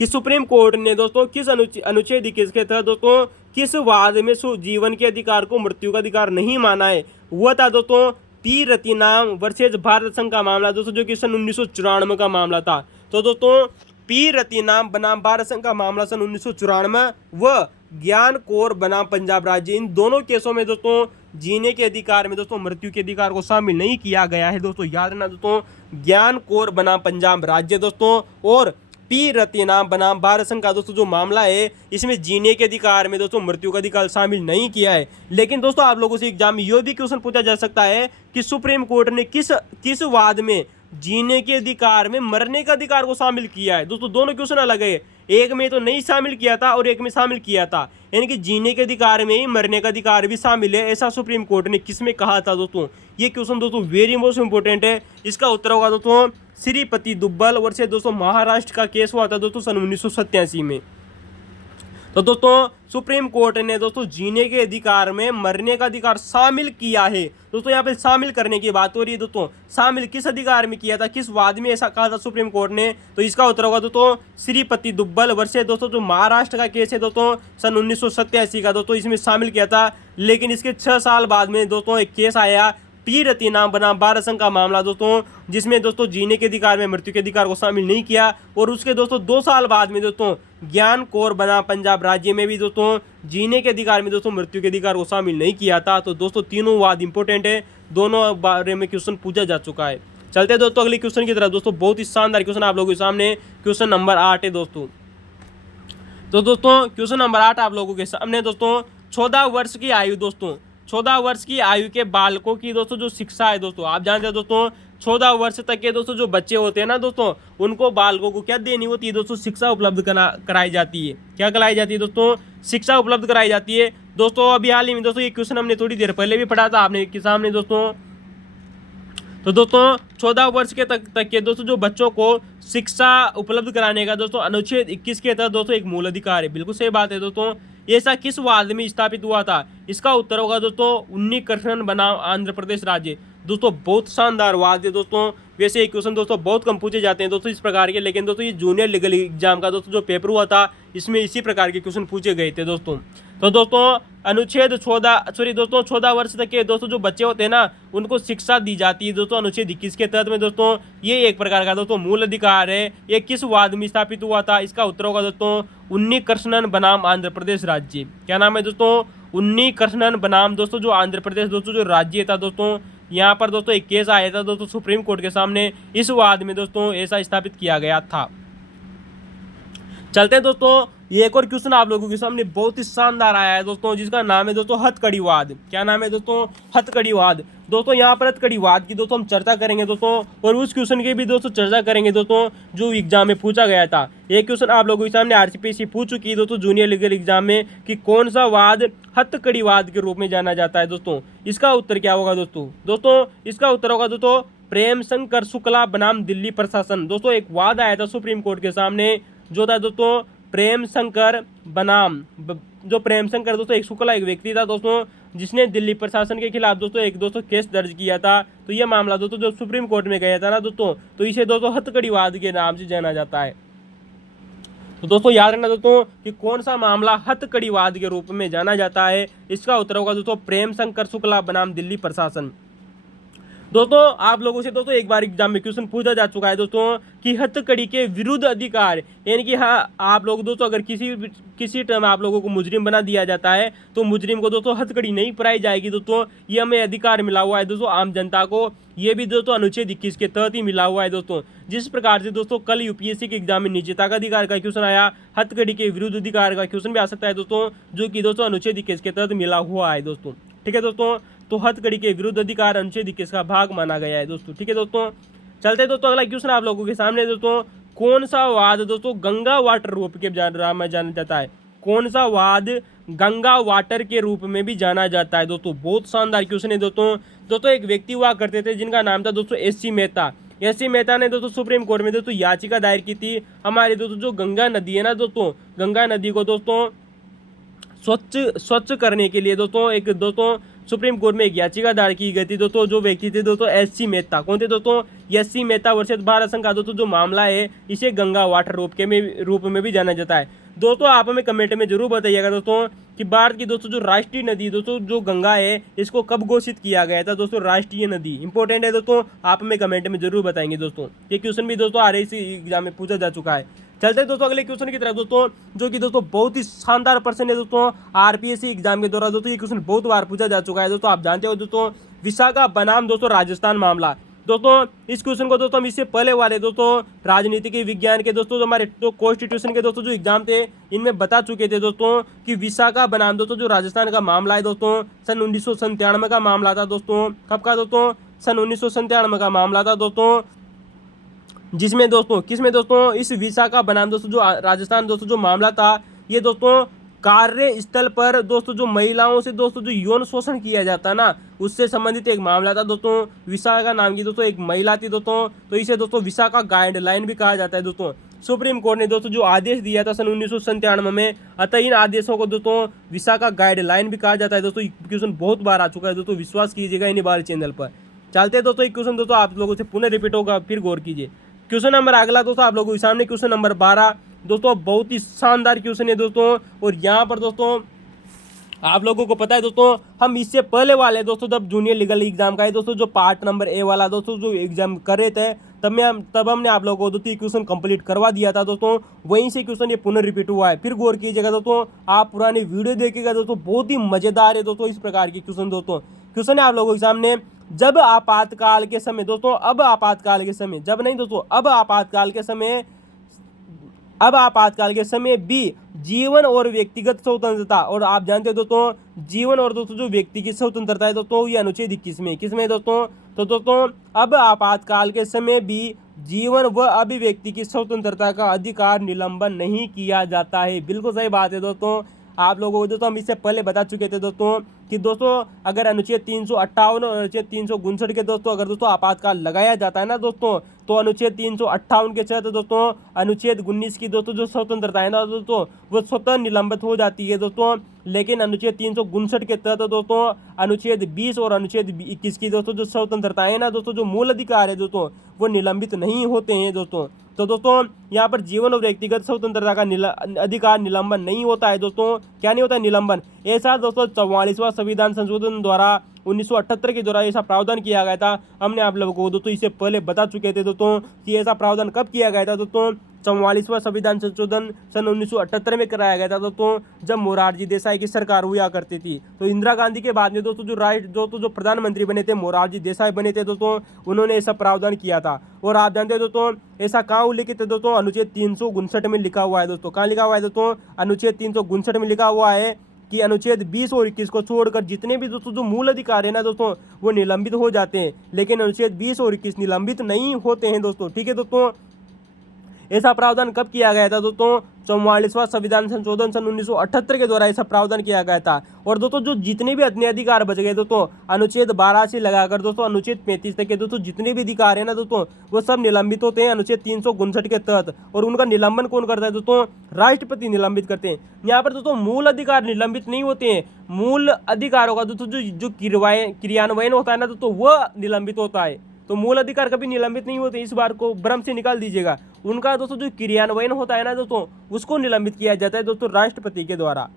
कि सुप्रीम कोर्ट ने दोस्तों किस अनुच्छेद 21 के तहत दोस्तों किस वाद में जीवन के अधिकार को मृत्यु का अधिकार नहीं माना है। हुआ था दोस्तों पी रतिनाम वर्सेज भारत संघ का मामला दोस्तों, जो कि सन 1994 का मामला था। तो दोस्तों पी रतिनाम बनाम भारत संघ का मामला सन 1994 व ज्ञान कौर बनाम पंजाब राज्य, इन दोनों केसों में दोस्तों जीने के अधिकार में दोस्तों मृत्यु के अधिकार को शामिल नहीं किया गया है दोस्तों। याद रखना दोस्तों, ज्ञान कौर बनाम पंजाब राज्य दोस्तों और पी रतिनाम बनाम भारत संघ का दोस्तों जो मामला है, इसमें जीने के अधिकार में दोस्तों मृत्यु का अधिकार शामिल नहीं किया है। लेकिन दोस्तों आप लोगों से एग्जाम में यह भी क्वेश्चन पूछा जा सकता है कि सुप्रीम कोर्ट ने किस वाद में जीने के अधिकार में मरने का अधिकार को शामिल किया है। दोस्तों दोनों क्वेश्चन अलग है, एक में तो नहीं शामिल किया था और एक में शामिल किया था, यानी कि जीने के अधिकार में ही मरने का अधिकार भी शामिल है, ऐसा सुप्रीम कोर्ट ने किस में कहा था दोस्तों। ये क्वेश्चन दोस्तों वेरी मोस्ट इंपोर्टेंट है। इसका उत्तर होगा दोस्तों श्रीपति दुब्बल वर्सेस दोस्तों महाराष्ट्र का केस हुआ था दोस्तों सन 1987 में। तो दोस्तों सुप्रीम कोर्ट ने दोस्तों जीने के अधिकार में मरने का अधिकार शामिल किया है। दोस्तों यहाँ पे शामिल करने की बात हो रही है दोस्तों, शामिल किस अधिकार में किया था, किस वाद में ऐसा कहा था सुप्रीम कोर्ट ने। तो इसका उत्तर होगा दोस्तों श्रीपति दुब्बल वर्सेस दोस्तों जो महाराष्ट्र का केस है दोस्तों सन 1987 का दोस्तों, इसमें शामिल किया था। लेकिन इसके 6 साल बाद में दोस्तों एक केस आया पी रतिनाम बनाम भारत संघ का मामला दोस्तों, जिसमें दोस्तों जीने के अधिकार में मृत्यु के अधिकार को शामिल नहीं किया। और उसके दोस्तों 2 साल बाद में दोस्तों ज्ञान कौर बनाम पंजाब राज्य में भी दोस्तों जीने के अधिकार में दोस्तों मृत्यु के अधिकार को शामिल नहीं किया था। तो दोस्तों तीनों वाद इंपॉर्टेंट है, दोनों बारे में क्वेश्चन पूछा जा चुका है। चलते हैं दोस्तों अगले क्वेश्चन की तरफ। दोस्तों बहुत ही शानदार क्वेश्चन आप लोगों के सामने, क्वेश्चन नंबर 8 है दोस्तों। तो दोस्तों क्वेश्चन नंबर 8 आप लोगों के सामने दोस्तों 14 वर्ष की आयु दोस्तों, 14 वर्ष की आयु के बालकों की दोस्तों जो शिक्षा है दोस्तों, आप जानते हैं दोस्तों 14 वर्ष तक के दोस्तों जो बच्चे होते हैं ना दोस्तों, उनको बालकों को क्या देनी होती है दोस्तों, शिक्षा उपलब्ध कराई जाती है। क्या कराई जाती है दोस्तों, शिक्षा उपलब्ध कराई जाती है दोस्तों। अभी हाल ही में दोस्तों ये क्वेश्चन हमने थोड़ी देर पहले भी पढ़ा था आपने के सामने दोस्तों। तो दोस्तों 14 वर्ष के तक के दोस्तों जो बच्चों को शिक्षा उपलब्ध कराने का दोस्तों अनुच्छेद 21 के तहत दोस्तों एक मूल अधिकार है। बिल्कुल सही बात है दोस्तों। ऐसा किस वाद में स्थापित हुआ था, इसका उत्तर होगा दोस्तों उन्नी कृष्णन बनाम आंध्र प्रदेश राज्य। दोस्तों बहुत शानदार वाद है दोस्तों। वैसे ये क्वेश्चन दोस्तों बहुत कम पूछे जाते हैं दोस्तों इस प्रकार के, लेकिन दोस्तों ये जूनियर लीगल एग्जाम का दोस्तों जो पेपर हुआ था इसमें इसी प्रकार के क्वेश्चन पूछे गए थे दोस्तों। तो दोस्तों अनुच्छेद 14 वर्ष तक के दोस्तों जो बच्चे होते हैं ना, उनको शिक्षा दी जाती है दोस्तों अनुच्छेद 21 के तहत में दोस्तों। ये एक प्रकार का दोस्तों मूल अधिकार है। ये किस वाद में स्थापित हुआ था, इसका उत्तर होगा दोस्तों उन्नी कृष्णन बनाम आंध्र प्रदेश राज्य। क्या नाम है दोस्तों, उन्नी कृष्णन बनाम दोस्तों जो आंध्र प्रदेश दोस्तों जो राज्य था दोस्तों। यहाँ पर दोस्तों एक केस आया था दोस्तों सुप्रीम कोर्ट के सामने, इस वाद में दोस्तों ऐसा स्थापित किया गया था। चलते हैं दोस्तों ये एक और क्वेश्चन आप लोगों के सामने बहुत ही शानदार आया है दोस्तों, जिसका नाम है दोस्तों हथकड़ीवाद। क्या नाम है दोस्तों, हथकड़ीवाद। दोस्तों यहाँ पर हथकड़ीवाद की दोस्तों हम चर्चा करेंगे दोस्तों, और उस क्वेश्चन की भी दोस्तों चर्चा करेंगे दोस्तों जो एग्जाम में पूछा गया था। एक क्वेश्चन आप लोगों के सामने आरसीपीसी पूछ चुकी है दोस्तों जूनियर लीगल एग्जाम में कि कौन सा वाद हथकड़ीवाद के रूप में जाना जाता है दोस्तों। इसका उत्तर क्या होगा दोस्तों इसका उत्तर होगा दोस्तों प्रेम शंकर शुक्ला बनाम दिल्ली प्रशासन। दोस्तों एक वाद आया था सुप्रीम कोर्ट के सामने, जो था दोस्तों प्रेम शंकर बनाम जो प्रेम शंकर दोस्तों एक शुक्ला एक व्यक्ति था दोस्तों, जिसने दिल्ली प्रशासन के खिलाफ दोस्तों एक केस दर्ज किया था। तो ये मामला दोस्तों जो सुप्रीम कोर्ट में गया था ना दोस्तों, तो इसे दोस्तों हथकड़ीवाद के नाम से जाना जाता है। तो दोस्तों याद रखना दोस्तों कि कौन सा मामला हथकड़ीवाद के रूप में जाना जाता है। इसका उत्तर होगा दोस्तों प्रेम शंकर शुक्ला बनाम दिल्ली प्रशासन। दोस्तों आप लोगों से दोस्तों एक बार एग्जाम में क्वेश्चन पूछा जा चुका है दोस्तों कि हथकड़ी के विरुद्ध अधिकार, यानी कि हाँ आप लोग दोस्तों अगर किसी टर्म आप लोगों को मुजरिम बना दिया जाता है तो मुजरिम को दोस्तों हथकड़ी नहीं पढ़ाई जाएगी दोस्तों। ये हमें अधिकार मिला हुआ है दोस्तों आम जनता को, ये भी दोस्तों अनुच्छेद 21 के तहत ही मिला हुआ है दोस्तों। जिस प्रकार से दोस्तों कल यूपीएससी के एग्जाम में निजता का अधिकार का क्वेश्चन आया, हथकड़ी के विरुद्ध अधिकार का क्वेश्चन भी आ सकता है दोस्तों, जो कि दोस्तों अनुच्छेद 21 के तहत मिला हुआ है दोस्तों। ठीक है दोस्तों, तो हथकड़ी के विरुद्ध अधिकार अनुच्छेद 21 का भाग माना गया है दोस्तों। ठीक है दोस्तों, चलते दोस्तों अगला क्वेश्चन आप लोगों के सामने दोस्तों कौन सा वाद दोस्तों गंगा वाटर रूप के जाना जाता है। कौन सा वाद गंगा वाटर के रूप में भी जाना जाता है दोस्तों। बहुत शानदार क्वेश्चन है दोस्तों। एक व्यक्ति हुआ करते थे जिनका नाम था दोस्तों एससी मेहता। एससी मेहता ने दोस्तों सुप्रीम कोर्ट में दोस्तों याचिका दायर की थी। हमारी दोस्तों जो गंगा नदी है ना दोस्तों, गंगा नदी को दोस्तों स्वच्छ करने के लिए दोस्तों एक दोस्तों सुप्रीम कोर्ट में एक याचिका दायर की गई थी दोस्तों। जो व्यक्ति थे दोस्तों एससी मेहता, कौन थे दोस्तों? एससी मेहता वर्सेस भारत संघ का दोस्तों जो मामला है, इसे गंगा वाटर रूप में भी जाना जाता है। दोस्तों आप हमें कमेंट में जरूर बताइएगा दोस्तों कि भारत की दोस्तों जो राष्ट्रीय नदी दोस्तों जो गंगा है, इसको कब घोषित किया गया था दोस्तों राष्ट्रीय नदी। इंपॉर्टेंट है दोस्तों, आप हमें कमेंट में जरूर बताएंगे दोस्तों। ये क्वेश्चन भी दोस्तों RAC एग्जाम में पूछा जा चुका है। चलते हैं दोस्तों अगले क्वेश्चन की तरफ दोस्तों, जो कि दोस्तों बहुत ही शानदार प्रश्न है दोस्तों। RPSC एग्जाम के दौरान दोस्तों ये क्वेश्चन बहुत बार पूछा जा चुका है दोस्तों। आप जानते हो दोस्तों विशाखा बनाम दोस्तों राजस्थान मामला। दोस्तों इस क्वेश्चन को दोस्तों हम इससे पहले वाले दोस्तों राजनीति के विज्ञान के दोस्तों जो हमारे तो कॉन्स्टिट्यूशन के दोस्तों जो एग्जाम थे, इनमें बता चुके थे दोस्तों कि विशाखा बनाम दोस्तों जो राजस्थान का मामला है दोस्तों, सन 1997 का मामला था दोस्तों। कब का दोस्तों? सन 1997 का मामला था दोस्तों, जिसमें दोस्तों किसमें दोस्तों इस विशाखा बनाम दोस्तों जो राजस्थान दोस्तों जो मामला था, ये दोस्तों कार्य स्थल पर दोस्तों जो महिलाओं से दोस्तों जो यौन शोषण किया जाता ना, उससे संबंधित एक मामला था दोस्तों। विशाखा नाम की दोस्तों एक महिला थी दोस्तों, तो इसे दोस्तों विशाखा गाइडलाइन भी कहा जाता है दोस्तों। सुप्रीम कोर्ट ने दोस्तों जो आदेश दिया था सन 1997 में, अतः इन आदेशों को दोस्तों विशाखा गाइडलाइन भी कहा जाता है दोस्तों। क्वेश्चन बहुत बार आ चुका है दोस्तों, विश्वास कीजिएगा इन बार चैनल पर। चलते हैं दोस्तों एक क्वेश्चन दोस्तों आप लोगों से पुनः रिपीट होगा, फिर गौर कीजिए। क्वेश्चन नंबर अगला दोस्तों आप लोगों के सामने क्वेश्चन नंबर 12 दोस्तों, बहुत ही शानदार क्वेश्चन है दोस्तों। और यहाँ पर दोस्तों आप लोगों को पता है दोस्तों, हम इससे पहले वाले दोस्तों जब जूनियर लीगल एग्जाम का है दोस्तों जो पार्ट नंबर A वाला दोस्तों जो एग्जाम कर रहे थे, तब हमने आप लोगों को दोस्तों क्वेश्चन कंप्लीट करवा दिया था दोस्तों। वहीं से क्वेश्चन ये पुनः रिपीट हुआ है। फिर गौर कीजिएगा दोस्तों, आप पुरानी वीडियो देखिएगा दोस्तों, बहुत ही मजेदार है दोस्तों इस प्रकार के क्वेश्चन दोस्तों। क्वेश्चन है आप लोगों के सामने, जब आपातकाल के समय दोस्तों, अब आपातकाल के समय, जब नहीं दोस्तों, अब आपातकाल के समय भी जीवन और व्यक्तिगत स्वतंत्रता, और आप जानते हो दोस्तों जीवन और दोस्तों जो व्यक्ति की स्वतंत्रता है दोस्तों, ये अनुच्छेद 21 में किसमें दोस्तों? तो दोस्तों अब आपातकाल के समय भी जीवन व अभिव्यक्ति की स्वतंत्रता का अधिकार निलंबन नहीं किया जाता है। बिल्कुल सही बात है दोस्तों। आप लोगों को दोस्तों हम इससे पहले बता चुके थे दोस्तों कि दोस्तों अगर अनुच्छेद 358 और अनुच्छेद 359 के दोस्तों अगर दोस्तों आपातकाल लगाया जाता है ना दोस्तों, तो अनुच्छेद 358 के तहत दोस्तों अनुच्छेद 19 की दोस्तों जो स्वतंत्रता है ना दोस्तों, वो स्वतः निलंबित हो जाती है दोस्तों। लेकिन अनुच्छेद 359 के तहत दोस्तों अनुच्छेद 20 और अनुच्छेद 21 की दोस्तों जो स्वतंत्रता है ना दोस्तों, जो मूल अधिकार है दोस्तों, वो निलंबित नहीं होते हैं दोस्तों। तो दोस्तों यहाँ पर जीवन और व्यक्तिगत स्वतंत्रता का अधिकार निलंबन नहीं होता है दोस्तों। क्या नहीं होता है? निलंबन। ऐसा दोस्तों 44वां संविधान संशोधन द्वारा 1978 के द्वारा ऐसा प्रावधान किया गया था। हमने आप लोगों को दोस्तों इससे पहले बता चुके थे दोस्तों कि ऐसा प्रावधान कब किया गया था दोस्तों? 44वां संविधान संशोधन सन 1978 में कराया गया था दोस्तों, जब मोरारजी देसाई की सरकार हुआ करती थी। तो इंदिरा गांधी के बाद में दोस्तों जो प्रधानमंत्री बने थे, मोरारजी देसाई बने थे दोस्तों, उन्होंने ऐसा प्रावधान किया था। और आप जानते हैं दोस्तों ऐसा कहाँ उल्लिखित है दोस्तों? अनुच्छेद 359 में लिखा हुआ है दोस्तों। कहाँ लिखा हुआ है दोस्तों? अनुच्छेद 359 में लिखा हुआ है कि अनुच्छेद 20 और 21 को छोड़कर जितने भी दोस्तों जो मूल अधिकार है ना दोस्तों, वो निलंबित हो जाते हैं। लेकिन अनुच्छेद 20 और 21 निलंबित नहीं होते हैं दोस्तों। ठीक है दोस्तों, ऐसा प्रावधान कब किया गया था दोस्तों? 44वां संविधान संशोधन सन 1978 के द्वारा ऐसा प्रावधान किया गया था। और दोस्तों जो जितने भी अपने अधिकार बच गए दोस्तों, अनुच्छेद 12 से लगाकर दोस्तों अनुच्छेद 35 तक के दोस्तों जितने भी अधिकार है ना दोस्तों, वो सब निलंबित होते हैं अनुच्छेद 359 के तहत। और उनका निलंबन कौन करता है दोस्तों? राष्ट्रपति निलंबित करते हैं। यहाँ पर दोस्तों मूल अधिकार निलंबित नहीं होते हैं। मूल अधिकारों का दोस्तों जो क्रियान्वयन होता है ना दोस्तों, वह निलंबित होता है। तो मूल अधिकार कभी निलंबित नहीं होते, इस बार को भ्रम से निकाल दीजिएगा। उनका दोस्तों जो क्रियान्वयन होता है ना दोस्तों, उसको निलंबित किया जाता है दोस्तों राष्ट्रपति के द्वारा।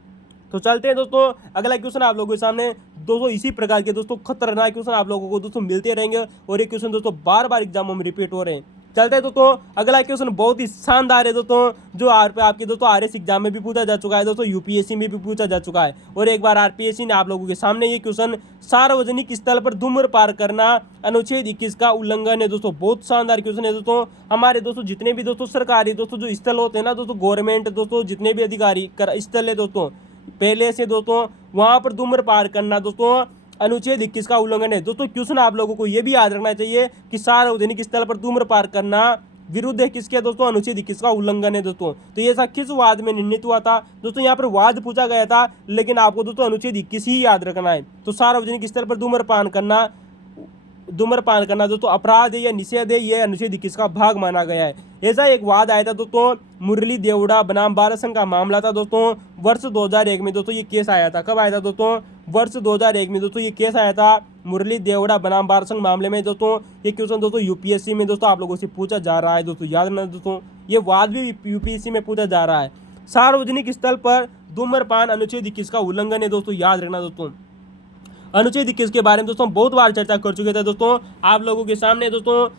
तो चलते हैं दोस्तों अगला क्वेश्चन आप लोगों के सामने। दोस्तों इसी प्रकार के दोस्तों खतरनाक क्वेश्चन आप लोगों को दोस्तों मिलते रहेंगे, और ये क्वेश्चन दोस्तों बार बार एग्जामों में रिपीट हो रहे हैं। चलते हैं दोस्तों अगला क्वेश्चन बहुत ही शानदार है दोस्तों, जो आपके दोस्तों RS एग्जाम में भी पूछा जा चुका है दोस्तों, UPSC में भी पूछा जा चुका है, और एक बार RPSC ने आप लोगों के सामने ये क्वेश्चन, सार्वजनिक स्थल पर धूम्रपान करना अनुच्छेद 21 का उल्लंघन है दोस्तों। बहुत शानदार क्वेश्चन है दोस्तों। हमारे दोस्तों जितने भी दोस्तों सरकारी दोस्तों जो स्थल होते हैं ना दोस्तों, गवर्नमेंट दोस्तों जितने भी अधिकारी स्थल है दोस्तों, पहले से दोस्तों वहां पर धूम्रपान करना दोस्तों अनुच्छेद 21 का उल्लंघन है दोस्तों। क्वेश्चन आप लोगों को यह भी याद रखना चाहिए कि सार्वजनिक स्थल पर धूम्रपान करना विरुद्ध है किसके दोस्तों? अनुच्छेद 21 का उल्लंघन है दोस्तों। तो ये ऐसा किस वाद में निर्णित हुआ था दोस्तों? यहाँ पर वाद पूछा गया था, लेकिन आपको दोस्तों अनुच्छेद 21 ही याद रखना है। तो सार्वजनिक स्थल पर धूम्रपान करना धूम्रपान करना दोस्तों अपराध है या निषेध है, ये अनुच्छेद 21 का भाग माना गया है। ऐसा एक वाद आया था दोस्तों, मुरली देवड़ा बनाम बाल संघ का मामला था दोस्तों, वर्ष 2001 में दोस्तों ये केस आया था। कब आया था दोस्तों? वर्ष 2001 में दोस्तों ये केस आया था मुरली देवड़ा बनाम बाल संघ मामले में दोस्तों। ये क्वेश्चन दोस्तों यूपीएससी में दोस्तों आप लोगों से पूछा जा रहा है दोस्तों, याद रखना दोस्तों, ये वाद भी यूपीएससी में पूछा जा रहा है। सार्वजनिक स्थल पर धूम्रपान अनुच्छेद 21 का उल्लंघन है दोस्तों, याद रखना दोस्तों। अनुच्छेद 21 के बारे में दोस्तों बहुत बार चर्चा कर चुके थे दोस्तों, आप लोगों के सामने दोस्तों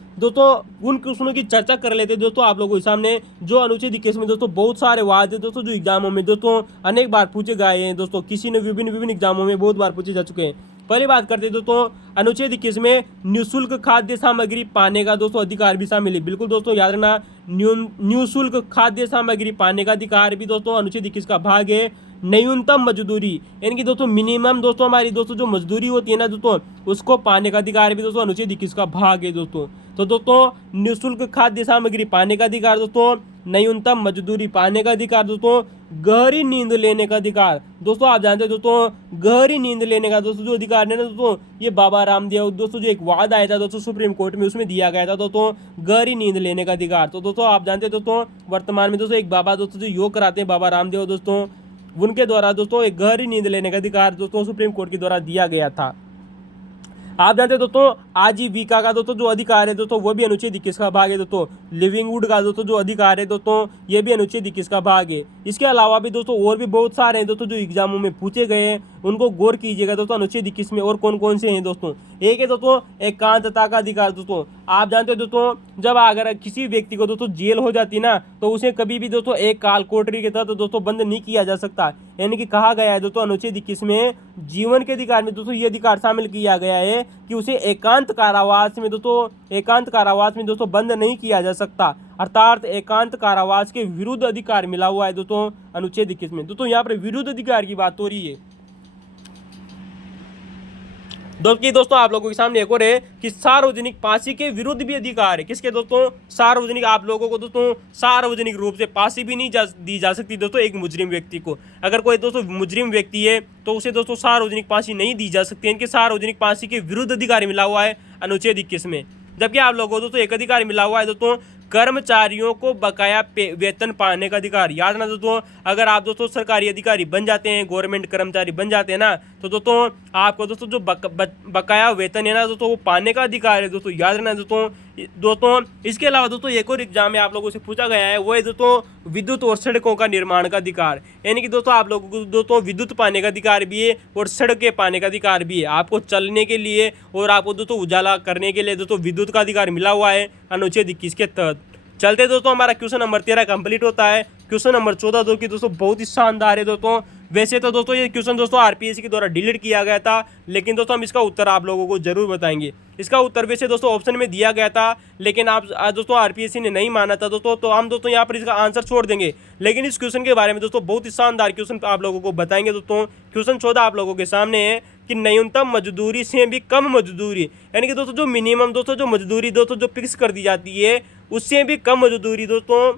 उन क्वेश्चनों की चर्चा कर लेते दोस्तों आप लोगों के सामने, जो अनुच्छेद 21 में दोस्तों बहुत सारे वाद है दोस्तों, जो एग्जामों में दोस्तों अनेक बार पूछे गए हैं दोस्तों, किसी ने विभिन्न एग्जामों में बहुत बार पूछे जा चुके हैं। पहली बात करते हैं दोस्तों, अनुच्छेद 21 में निःशुल्क खाद्य सामग्री पाने का दोस्तों अधिकार भी शामिल है। बिल्कुल दोस्तों याद रखना, निःशुल्क खाद्य सामग्री पाने का अधिकार भी दोस्तों अनुच्छेद 21 का भाग है। न्यूनतम मजदूरी यानी कि दोस्तों मिनिमम दोस्तों हमारी दोस्तों जो मजदूरी होती है ना दोस्तों, उसको पाने का अधिकार भी दोस्तों अनुच्छेद 21 का भाग है दोस्तों। तो दोस्तों निःशुल्क खाद्य सामग्री पाने का अधिकार दोस्तों, न्यूनतम मजदूरी पाने का अधिकार दोस्तों, गहरी नींद लेने का अधिकार दोस्तों, आप जानते हो दोस्तों गहरी नींद लेने का दोस्तों जो अधिकार है ना दोस्तों, ये बाबा रामदेव दोस्तों जो एक वाद आया था दोस्तों सुप्रीम कोर्ट में, उसमें दिया गया था दोस्तों गहरी नींद लेने का अधिकार। तो दोस्तों आप जानते हो दोस्तों वर्तमान में दोस्तों एक बाबा दोस्तों जो योग कराते हैं बाबा रामदेव दोस्तों, उनके द्वारा दोस्तों एक गहरी नींद लेने का अधिकार दोस्तों सुप्रीम कोर्ट के द्वारा दिया गया था। आप जानते हैं दोस्तों आजीविका का दोस्तों जो अधिकार है दोस्तों, वो भी अनुच्छेद 21 का भाग है दोस्तों। लिविंगहुड का दोस्तों जो अधिकार है दोस्तों, ये भी अनुच्छेद 21 का भाग है। इसके अलावा भी दोस्तों और भी बहुत सारे हैं दोस्तों जो एग्जामों में पूछे गए हैं, उनको गौर कीजिएगा दोस्तों अनुच्छेद 21 में और कौन कौन से हैं दोस्तों। एक है दोस्तों एकांतता का अधिकार दोस्तों, आप जानते हो दोस्तों जब अगर किसी व्यक्ति को दोस्तों जेल हो जाती ना, तो उसे कभी भी दोस्तों एक काल कोठरी के तहत दोस्तों बंद नहीं किया जा सकता। यानी कि कहा गया है दोस्तों अनुच्छेद 21 में जीवन के अधिकार में दोस्तों ये अधिकार शामिल किया गया है कि उसे एकांत कारावास में दोस्तों बंद नहीं किया जा सकता, अर्थात एकांत कारावास के विरुद्ध अधिकार मिला हुआ है दोस्तों अनुच्छेद 21 में। दोस्तों यहाँ पर विरुद्ध अधिकार की बात हो रही है। दोस्तों आप लोगों के सामने एक और है कि सार्वजनिक फांसी के विरुद्ध भी अधिकार है। किसके दोस्तों? सार्वजनिक, आप लोगों को दोस्तों सार्वजनिक रूप से फांसी भी नहीं दी जा सकती दोस्तों एक मुजरिम व्यक्ति को। अगर कोई दोस्तों मुजरिम व्यक्ति है तो उसे दोस्तों सार्वजनिक फांसी नहीं दी जा सकती, इनके सार्वजनिक फांसी के विरुद्ध अधिकार मिला हुआ है अनुच्छेद 21 में। जबकि आप लोगों को दोस्तों एक अधिकार मिला हुआ है दोस्तों कर्मचारियों को बकाया वेतन पाने का अधिकार। याद ना दोस्तों, अगर आप दोस्तों सरकारी अधिकारी बन जाते हैं, गवर्नमेंट कर्मचारी बन जाते हैं ना, तो दोस्तों आपको दोस्तों जो बकाया वेतन है ना दोस्तों वो पाने का अधिकार है दोस्तों, याद रखना दोस्तों। इसके अलावा दोस्तों एक और एग्जाम में आप लोगों से पूछा गया है, वो है दोस्तों विद्युत और सड़कों का निर्माण का अधिकार। यानी कि दोस्तों आप लोगों को दोस्तों विद्युत पाने का अधिकार भी है और सड़कें पाने का अधिकार भी है। आपको चलने के लिए और आपको दोस्तों उजाला करने के लिए दोस्तों विद्युत का अधिकार मिला हुआ है अनुच्छेद 21 के तहत। चलते दोस्तों हमारा क्वेश्चन नंबर 13 कंप्लीट होता है। क्वेश्चन नंबर 14 जो कि दोस्तों बहुत ही शानदार है दोस्तों। वैसे तो दोस्तों ये क्वेश्चन दोस्तों आरपीएससी के द्वारा डिलीट किया गया था, लेकिन दोस्तों हम इसका उत्तर आप लोगों को जरूर बताएंगे। इसका उत्तर वैसे दोस्तों ऑप्शन में दिया गया था, लेकिन आप दोस्तों आरपीएससी ने नहीं माना था दोस्तों, तो हम दोस्तों यहाँ पर इसका आंसर छोड़ देंगे। लेकिन इस क्वेश्चन के बारे में दोस्तों बहुत ही शानदार क्वेश्चन आप लोगों को बताएंगे दोस्तों। क्वेश्चन 14 आप लोगों के सामने है कि न्यूनतम मजदूरी से भी कम मजदूरी, यानी कि दोस्तों जो मिनिमम दोस्तों जो मजदूरी दोस्तों जो फिक्स कर दी जाती है, उससे भी कम मजदूरी दोस्तों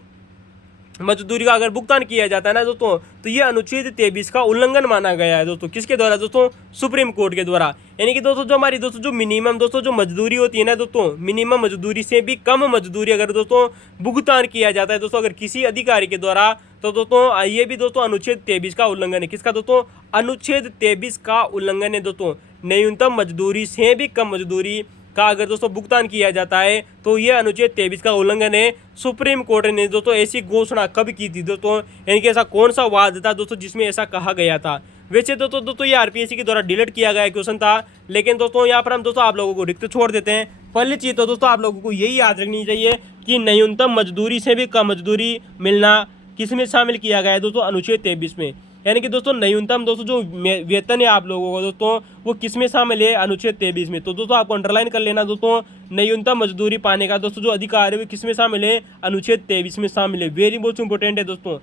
मजदूरी का अगर भुगतान किया जाता है ना दोस्तों, तो ये अनुच्छेद 23 का उल्लंघन माना गया है दोस्तों। किसके द्वारा दोस्तों? सुप्रीम कोर्ट के द्वारा। यानी कि दोस्तों जो हमारी दोस्तों जो मिनिमम दोस्तों जो मजदूरी होती है ना दोस्तों, मिनिमम मजदूरी से भी कम मजदूरी अगर दोस्तों भुगतान किया जाता है दोस्तों अगर किसी अधिकारी के द्वारा, तो दोस्तों ये भी दोस्तों अनुच्छेद 23 का उल्लंघन है। किसका दोस्तों? अनुच्छेद 23 का उल्लंघन है दोस्तों। न्यूनतम मजदूरी से भी कम मजदूरी का अगर दोस्तों भुगतान किया जाता है तो ये अनुच्छेद 23 का उल्लंघन है। सुप्रीम कोर्ट ने दोस्तों ऐसी घोषणा कब की थी दोस्तों? यानी कि ऐसा कौन सा वाद था दोस्तों जिसमें ऐसा कहा गया था? वैसे दोस्तों ये आरपीएससी के द्वारा डिलीट किया गया क्वेश्चन था, लेकिन दोस्तों यहाँ पर हम दोस्तों आप लोगों को रिक्त छोड़ देते हैं। पहली चीज़ तो दोस्तों आप लोगों को यही याद रखनी चाहिए कि न्यूनतम मजदूरी से भी कम मजदूरी मिलना किस में शामिल किया गया है दोस्तों? अनुच्छेद 23 में। यानी कि दोस्तों न्यूनतम दोस्तों जो वेतन है आप लोगों को दोस्तों वो किस में शामिल है? अनुच्छेद 23 में। तो दोस्तों आपको अंडरलाइन कर लेना दोस्तों, न्यूनतम मजदूरी पाने का दोस्तों जो अधिकार है वो किस में शामिल है? अनुच्छेद 23 में शामिल है। वेरी मोस्ट इंपॉर्टेंट है दोस्तों।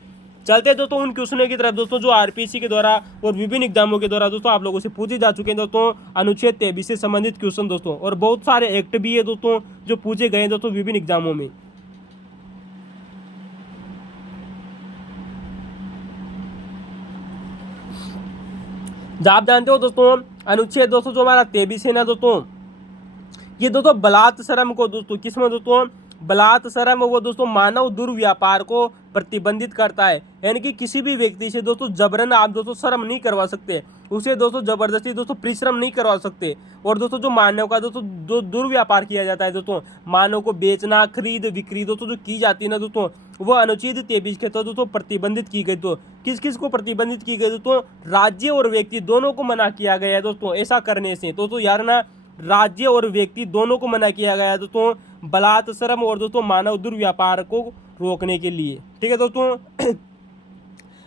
चलते हैं दोस्तों उन क्वेश्चनों की तरफ दोस्तों जो आरपीएससी के द्वारा और विभिन्न एग्जामों के द्वारा दोस्तों आप लोगों से पूछे जा चुके हैं दोस्तों अनुच्छेद 23 से संबंधित क्वेश्चन दोस्तों, और बहुत सारे एक्ट भी है दोस्तों जो पूछे गए हैं दोस्तों विभिन्न एग्जामों में। आप जानते हो दोस्तों अनुच्छेद दोस्तों जो हमारा 23 है ना दोस्तों, ये दोस्तों बलात्श्रम को दोस्तों किसमें दोस्तों बलात्श्रम वो दोस्तों मानव दुर्व्यापार को प्रतिबंधित करता है। यानी कि किसी भी व्यक्ति से दोस्तों जबरन आप दोस्तों श्रम नहीं करवा सकते, उसे दोस्तों जबरदस्ती दोस्तों परिश्रम नहीं करवा सकते। और दोस्तों जो मानव का दोस्तों जो दुर्व्यापार किया जाता है दोस्तों, मानव को बेचना खरीद बिक्री दोस्तों जो की जाती है ना दोस्तों, वो अनुच्छेद 23 के तहत दोस्तों प्रतिबंधित की गई। तो किस किस को प्रतिबंधित की गई दोस्तों, राज्य और व्यक्ति दोनों को मना किया गया है दोस्तों ऐसा करने से। दोस्तों यार ना, राज्य और व्यक्ति दोनों को मना किया गया है दोस्तों बलात्श्रम और दोस्तों मानव दुर्व्यापार को रोकने के लिए। ठीक है दोस्तों।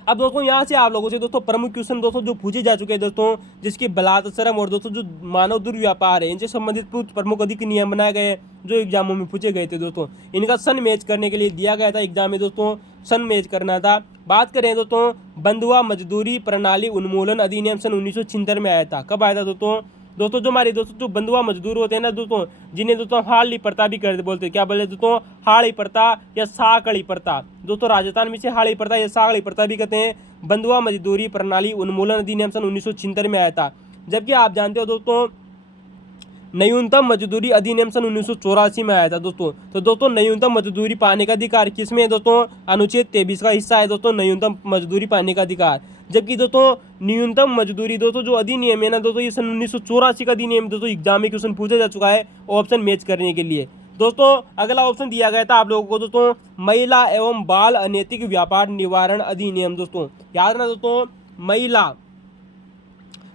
अब दोस्तों यहाँ से आप लोगों से दोस्तों प्रमुख क्वेश्चन दोस्तों जो पूछे जा चुके हैं दोस्तों, जिसकी बलात्श्रम और दोस्तों जो मानव दुर्व्यापार है इनसे संबंधित कुछ प्रमुख अधिक नियम बनाए गए जो एग्जामों में पूछे गए थे दोस्तों। इनका सन मैच करने के लिए दिया गया था एग्जाम में दोस्तों, सन मैच करना था। बात करें दोस्तों, बंधुआ मजदूरी प्रणाली उन्मूलन अधिनियम सन 1976 में आया था। कब आया था दोस्तों? दोस्तों जो हमारे दोस्तों जो बंधुआ मजदूर होते हैं ना दोस्तों, जिन्हें दोस्तों हाड़ी प्रथा भी कर बोलते हैं, क्या बोले दोस्तों, हाड़ी प्रथा या साकड़ी प्रथा। दोस्तों राजस्थान में से हाड़ी प्रथा या साकड़ी प्रथा भी कहते हैं। बंधुआ मजदूरी प्रणाली उन्मूलन अधिनियम सन 1976 में आया था। जबकि आप जानते हो दोस्तों न्यूनतम मजदूरी अधिनियम सन 1984 में आया था दोस्तों। तो दोस्तों न्यूनतम मजदूरी पाने का अधिकार किसमें है दोस्तों? अनुच्छेद 23 का हिस्सा है दोस्तों न्यूनतम मजदूरी पाने का अधिकार। जबकि दोस्तों न्यूनतम मजदूरी दोस्तों जो अधिनियम है ना दोस्तों, ये सन 1984 का अधिनियम दोस्तों एग्जाम में क्वेश्चन पूछा जा चुका है ऑप्शन मैच करने के लिए। दोस्तों अगला ऑप्शन दिया गया था आप लोगों को दोस्तों महिला एवं बाल अनैतिक व्यापार निवारण अधिनियम। दोस्तों याद रखना दोस्तों,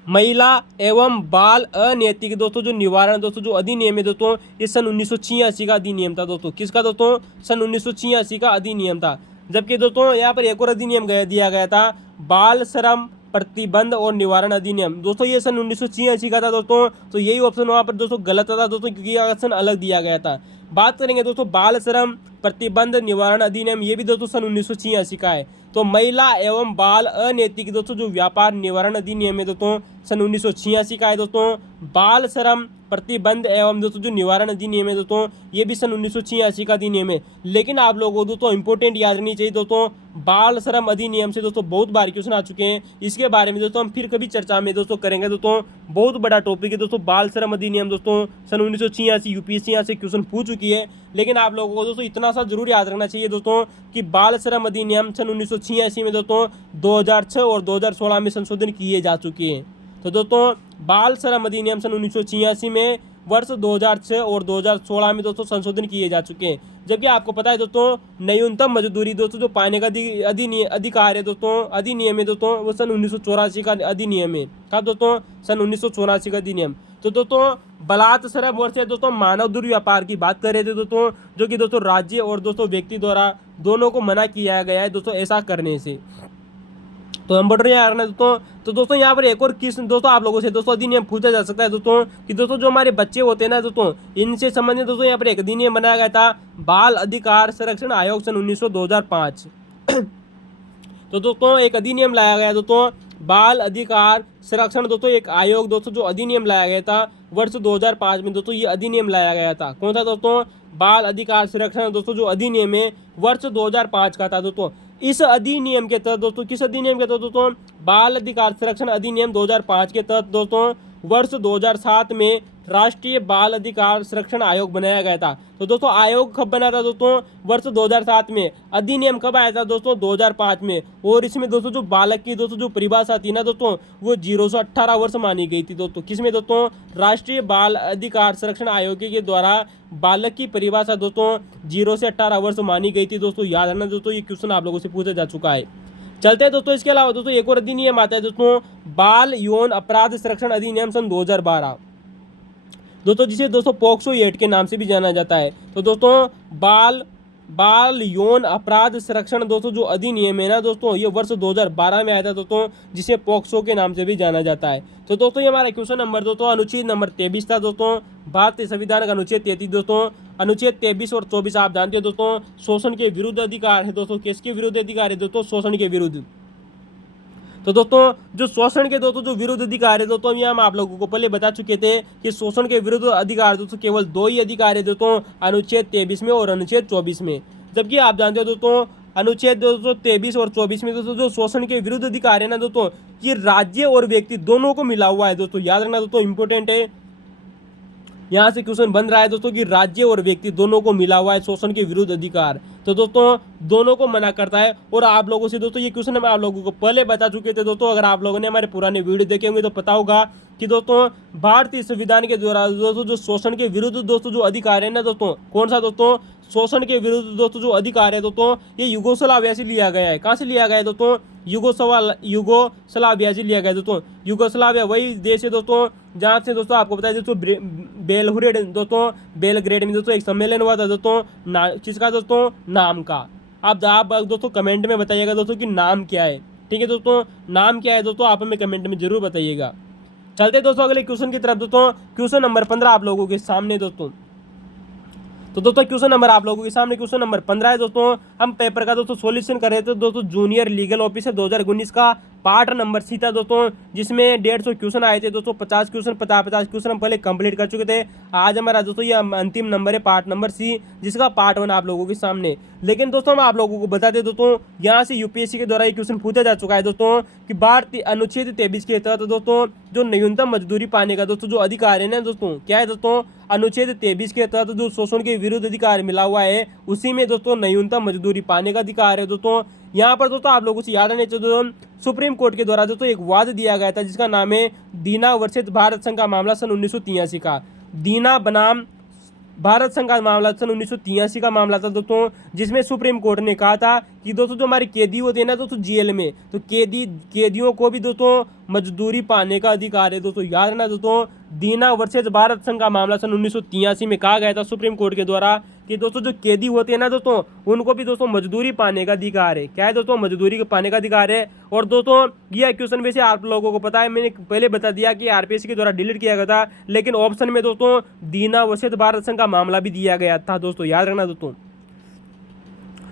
महिला एवं बाल अनैतिक दोस्तों जो निवारण दोस्तों जो अधिनियम है दोस्तों, ये सन 1986 का अधिनियम था दोस्तों। किसका दोस्तों? सन 1986 का अधिनियम था। जबकि दोस्तों यहाँ पर एक और अधिनियम दिया गया था बाल श्रम प्रतिबंध और निवारण अधिनियम। दोस्तों ये सन 1986 का था दोस्तों। तो यही ऑप्शन वहाँ पर दोस्तों गलत था दोस्तों, क्योंकि ऑप्शन अलग दिया गया था। बात करेंगे दोस्तों बाल श्रम प्रतिबंध निवारण अधिनियम, ये भी दोस्तों सन 1986 का है। तो महिला एवं बाल अनैतिक दोस्तों जो व्यापार निवारण अधिनियम है दोस्तों सन 1986 का है दोस्तों। बाल श्रम प्रतिबंध एवं दोस्तों जो निवारण अधिनियम है दोस्तों, ये भी सन 1986 का अधिनियम है। लेकिन आप लोगों को दोस्तों इंपॉर्टेंट याद रखनी चाहिए दोस्तों, बाल श्रम अधिनियम से दोस्तों बहुत बार क्वेश्चन आ चुके हैं। इसके बारे में दोस्तों हम फिर कभी चर्चा में दोस्तों करेंगे दोस्तों, बहुत बड़ा टॉपिक है दोस्तों बाल श्रम अधिनियम दोस्तों। सन 1986 यूपीएससी यहाँ से क्वेश्चन पूछ चुकी है। लेकिन आप लोगों को दोस्तों इतना सा जरूर याद रखना चाहिए दोस्तों कि बाल श्रम अधिनियम सन 1986 में दोस्तों 2006 और 2016 में संशोधन किए जा चुके हैं। तो दोस्तों बाल श्रम अधिनियम सन 1986 में वर्ष 2006 और 2016 में दोस्तों संशोधन किए जा चुके हैं। जबकि आपको पता है दोस्तों न्यूनतम मजदूरी दोस्तों जो पाने का अधिकार है दोस्तों, अधिनियम है दोस्तों, वो सन 1984 का अधिनियम है। कहा दोस्तों? सन 1984 का अधिनियम। तो दोस्तों बलात्श्रम और से दोस्तों मानव दुर्व्यापार की बात कर रहे थे दोस्तों, जो कि दोस्तों राज्य और दोस्तों व्यक्ति द्वारा दोनों को मना किया गया है दोस्तों ऐसा करने से। तो हम बढ़ रहे हैं ना दोस्तों। तो दोस्तों यहाँ पर एक और किस दोस्तों आप लोगों से दोस्तों अधिनियम पूछा जा सकता है दोस्तों कि दोस्तों जो हमारे बच्चे होते हैं ना दोस्तों, इनसे संबंधित दोस्तों यहाँ पर एक अधिनियम बनाया गया था बाल अधिकार संरक्षण आयोग सन 2005। तो दोस्तों एक अधिनियम लाया गया दोस्तों बाल अधिकार संरक्षण दोस्तों, एक आयोग दोस्तों जो अधिनियम लाया गया था वर्ष 2005 में दोस्तों, ये अधिनियम लाया गया था। कौन था दोस्तों? बाल अधिकार संरक्षण दोस्तों जो अधिनियम है वर्ष 2005 का था दोस्तों। इस अधिनियम के तहत दोस्तों, किस अधिनियम के तहत दोस्तों? बाल अधिकार संरक्षण अधिनियम 2005 के तहत दोस्तों वर्ष 2007 में राष्ट्रीय बाल अधिकार संरक्षण आयोग बनाया गया था। तो दोस्तों आयोग कब बना था दोस्तों? वर्ष 2007 में। अधिनियम कब आया था दोस्तों? 2005 में। और इसमें दोस्तों जो बालक की दोस्तों जो परिभाषा थी ना दोस्तों, वो 0 से 18 वर्ष मानी गई थी दोस्तों। किसमें दोस्तों? राष्ट्रीय बाल अधिकार संरक्षण आयोग के द्वारा बालक की परिभाषा दोस्तों 0 से 18 वर्ष मानी गई थी दोस्तों। याद रखना दोस्तों, ये क्वेश्चन आप लोगों से पूछा जा चुका है। चलते हैं दोस्तों, इसके अलावा दोस्तों एक और अधिनियम आता है दोस्तों बाल यौन अपराध संरक्षण अधिनियम सन 2012 दोस्तों, जिसे दोस्तों पॉक्सो एक्ट के नाम से भी जाना जाता है। तो दोस्तों बाल यौन अपराध संरक्षण दोस्तों जो अधिनियम है ना दोस्तों, ये वर्ष 2012 में आया था दोस्तों, जिसे पॉक्सो के नाम से भी जाना जाता है। तो दोस्तों ये हमारा क्वेश्चन नंबर दोस्तों अनुच्छेद नंबर 23 था दोस्तों, भारतीय संविधान का अनुच्छेद 33 दोस्तों। अनुच्छेद 23 और 24 आप जानते हो दोस्तों शोषण के विरुद्ध अधिकार है दोस्तों। किसके विरुद्ध अधिकार है दोस्तों? शोषण के विरुद्ध। तो दोस्तों जो शोषण के दोस्तों जो विरुद्ध अधिकार है दोस्तों, ये हम आप लोगों को पहले बता चुके थे कि शोषण के विरुद्ध अधिकार दोस्तों केवल 2 ही अधिकार है दोस्तों, अनुच्छेद 23 में और अनुच्छेद 24 में। जबकि आप जानते हो दोस्तों अनुच्छेद दोस्तों 23 और 24 में दोस्तों जो शोषण के विरुद्ध अधिकार है ना दोस्तों, ये राज्य और व्यक्ति दोनों को मिला हुआ है दोस्तों। याद रखना दोस्तों, इंपॉर्टेंट है। यहाँ से क्वेश्चन बन रहा है दोस्तों कि राज्य और व्यक्ति दोनों को मिला हुआ है शोषण के विरुद्ध अधिकार। तो दोस्तों दोनों को मना करता है। और आप लोगों से दोस्तों ये क्वेश्चन हम आप लोगों को पहले बता चुके थे दोस्तों, अगर आप लोगों ने हमारे पुराने वीडियो देखे होंगे तो पता होगा कि दोस्तों भारतीय संविधान के द्वारा दोस्तों जो शोषण के विरुद्ध दोस्तों जो अधिकार है ना दोस्तों, कौन सा दोस्तों, शोषण के विरुद्ध दोस्तों जो अधिकार है दोस्तों, ये युगोस्लाविया से लिया गया है। कहाँ से लिया गया है दोस्तों, युगोस्लाविया से लिया गया है दोस्तों। युगोस्लाविया वही देश है दोस्तों जहाँ से दोस्तों आपको बताया दोस्तों बेलग्रेड दोस्तों, बेलग्रेड में दोस्तों एक सम्मेलन हुआ था दोस्तों, किसका दोस्तों, नाम का। आप दोस्तों कमेंट में बताइएगा दोस्तों कि नाम क्या है। ठीक है दोस्तों, नाम क्या है दोस्तों, आप हमें कमेंट में जरूर बताइएगा। चलते दोस्तों अगले क्वेश्चन की तरफ दोस्तों। क्वेश्चन नंबर 15 आप लोगों के सामने दोस्तों। तो दोस्तों क्वेश्चन नंबर आप लोगों के सामने क्वेश्चन नंबर 15 है दोस्तों। हम पेपर का दोस्तों सॉल्यूशन कर रहे थे दोस्तों, जूनियर लीगल ऑफिसर 2019 का पार्ट नंबर सी था दोस्तों, जिसमें 150 क्वेश्चन आए थे दोस्तों। 50 क्वेश्चन 50 क्वेश्चन हम पहले कंप्लीट कर चुके थे। आज हमारा दोस्तों ये अंतिम नंबर है पार्ट नंबर सी, जिसका पार्ट 1 आप लोगों के सामने। लेकिन दोस्तों हम आप लोगों को बता दें दोस्तों, यहाँ से यूपीएससी के द्वारा ये क्वेश्चन पूछा जा चुका है दोस्तों कि भारतीय अनुच्छेद 23 के तहत दोस्तों जो न्यूनतम मजदूरी पाने का दोस्तों जो अधिकार है ना दोस्तों, क्या है दोस्तों, अनुच्छेद 23 के तहत जो शोषण के विरुद्ध अधिकार मिला हुआ है, उसी में दोस्तों न्यूनतम मजदूरी पाने का अधिकार है दोस्तों। यहाँ पर दोस्तों आप लोगों से याद रहना चाहिए दोस्तों, सुप्रीम कोर्ट के द्वारा दोस्तों एक वाद दिया गया था जिसका नाम है दीना वर्सेस भारत संघ का मामला सन 1983 का। दीना बनाम भारत संघ का मामला सन 1983 का मामला था दोस्तों, जिसमें सुप्रीम कोर्ट ने कहा था कि दोस्तों जो हमारे कैदी होते हैं ना दोस्तों जेल में, तो कैदियों को भी दोस्तों मजदूरी पाने का अधिकार है दोस्तों। याद रखना दोस्तों, दीना वर्सेस भारत संघ का मामला सन 1983 में कहा गया था सुप्रीम कोर्ट के द्वारा कि दोस्तों जो कैदी होते हैं ना दोस्तों, उनको भी दोस्तों मजदूरी पाने का अधिकार है। क्या है दोस्तों, मजदूरी पाने का अधिकार है। और दोस्तों यह क्वेश्चन वैसे आप लोगों को पता है, मैंने पहले बता दिया कि आरपीएससी के द्वारा डिलीट किया गया था, लेकिन ऑप्शन में दोस्तों दीना वर्सेस भारत संघ का मामला भी दिया गया था दोस्तों, याद रखना दोस्तों।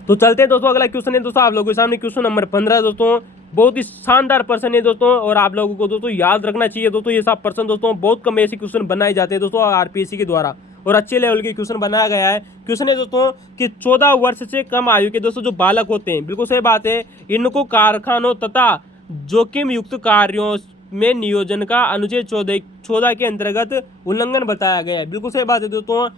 तो चलते हैं दोस्तों, अगला क्वेश्चन है दोस्तों आप लोगों के सामने क्वेश्चन नंबर 15 दोस्तों। बहुत ही शानदार प्रश्न है दोस्तों, और आप लोगों को दोस्तों याद रखना चाहिए दोस्तों, ये सब प्रश्न दोस्तों बहुत कम ऐसे क्वेश्चन बनाए जाते हैं दोस्तों आरपीएससी के द्वारा, और अच्छे लेवल के क्वेश्चन बनाया गया है। क्वेश्चन है दोस्तों कि 14 वर्ष से कम आयु के दोस्तों जो बालक होते हैं, बिल्कुल सही बात है, इनको कारखानों तथा जोखिम युक्त कार्यों में नियोजन का अनुच्छेद 14 के अंतर्गत उल्लंघन बताया गया है। बिल्कुल सही बात है दोस्तों,